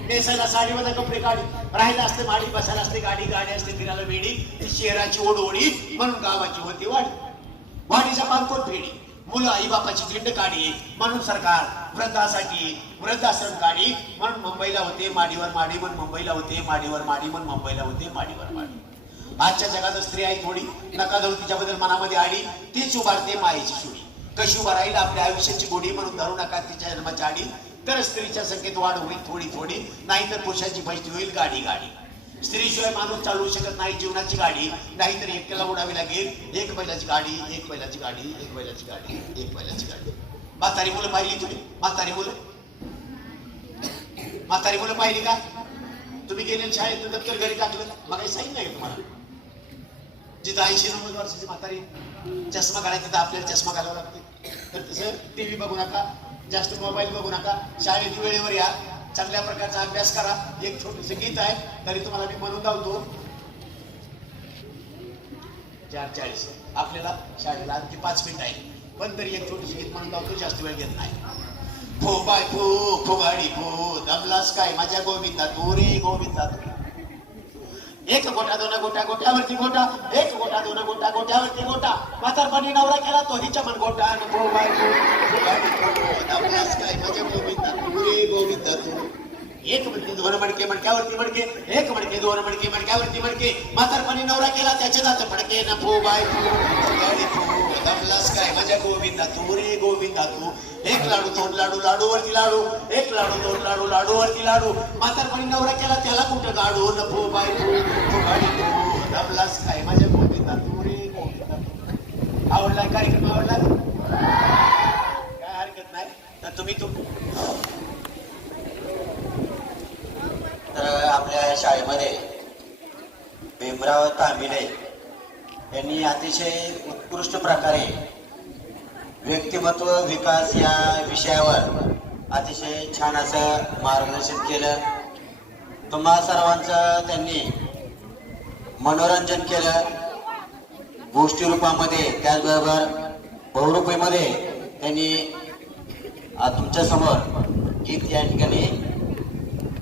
नेसायला साडीमध्ये कपडे काढी, राहायला असते माडी, बसायला असते गाडी, गाडी असते फिरायला वेडी. शहराची ओढ म्हणून गावाची होती वाडी. वाडीचा पानकोट फेडी, मुलं आई बापाची दिंड काढी म्हणून सरकार वृद्धासाठी वृद्धाश्रम काढी म्हणून मुंबईला होते माडीवर माडी, म्हणून मुंबईला होते माडीवर माडी, म्हणून मुंबईला होते माडीवर माडी. आजच्या जगात स्त्री आहे थोडी, नका धरू तिच्याबद्दल मनामध्ये आडी, तीच उभारते मायेची सुडी. कशी उभा राहील आपल्या आयुष्याची गोडी, म्हणून धरू नका तिच्या जन्माची आडी. तर स्त्रीच्या संख्येत वाढ होईल थोडी थोडी, नाहीतर पुरुषाची बस्ती होईल गाडी गाडी. स्त्रीशिवाय माणूस चालवू शकत नाही जीवनाची गाडी, नाहीतर एकट्याला उडावी लागेल. एक बैलाची गाडी, एक बैलाची गाडी, एक बैलाची गाडी, एक बैलाची गाडी. म्हातारी मुलं पाहिली तुम्ही? म्हातारी मुलं पाहिली का? तुम्ही गेले शाळेत दप्तर घरी टाकलं, मग काही साईन नाही तुम्हाला. जिथं 80-90 वर्षाची म्हातारी चष्मा घालायची तिथं आपल्याला चष्मा घालावा लागते. तर तसं टीव्ही बघू नका, जास्त मोबाईल बघू नका, शाळेत वेळेवर या, चांगल्या प्रकारचा अभ्यास करा. एक छोटंसं गीत आहे तरी तुम्हाला मी म्हणून धावतो. 4:40 आपल्याला शाळेला आणखी 5 मिनिट आहे, पण तरी एक छोटीशी गीत म्हणून धावतो, जास्त वेळ घेत नाही. फो बाय फो फुगाडी फो दमलास काय माझ्या गोविंदा तू रे गोविंदा तू. एक गोटा दोन गोटा गोट्यावरती गोटा, एक गोटा दोन गोटा गोट्यावरती गोटा, म्हातारपणी नवरा केला तो हिच्या मन गोटा. फो बाय फो फुगाडी फो दमलास काय माझ्या गोविंदा तू रे गोविंदा तू. एक मडके दोन मडके मडक्यावरती मडके, एक मडके दोन मडके मडक्यावरती मडके, म्हातारपणी नवरा केला त्याचे जात फडके. न फो बाय फो फुगाडी फो दमलास काय माझ्या गोविंदा तू रे गोविंदा तू. एक लाडू दोन लाडू लाडूवरती लाडू, एक लाडू दोन लाडू लाडूवरती लाडू, म्हातारपणी नवरा केला त्याला कुठं गाडू. न फो बाय फो फुगाडी फो दमलास काय माझ्या गोविंदा तू रे गोविंदा तू. आवडला कार्यक्रम? आवडला? काय हरकत नाही. तर तुम्ही तर आपल्या शाळेमध्ये भीमराव तांबिले यांनी अतिशय उत्कृष्ट प्रकारे व्यक्तिमत्व विकास या विषयावर अतिशय छान असं मार्गदर्शन केलं. तुम्हा सर्वांचं त्यांनी मनोरंजन केलं गोष्टी रूपामध्ये, त्याचबरोबर बहुरूपीमध्ये त्यांनी तुमच्या समोर गीत या ठिकाणी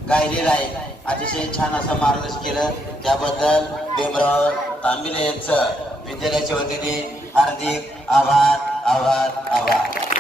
गायलेलं आहे. अतिशय छान असं मार्गदर्शन केलं, त्याबद्दल भीमराव तांबिले यांचं विद्यालयाच्या वतीने हार्दिक आभार आभार आभार.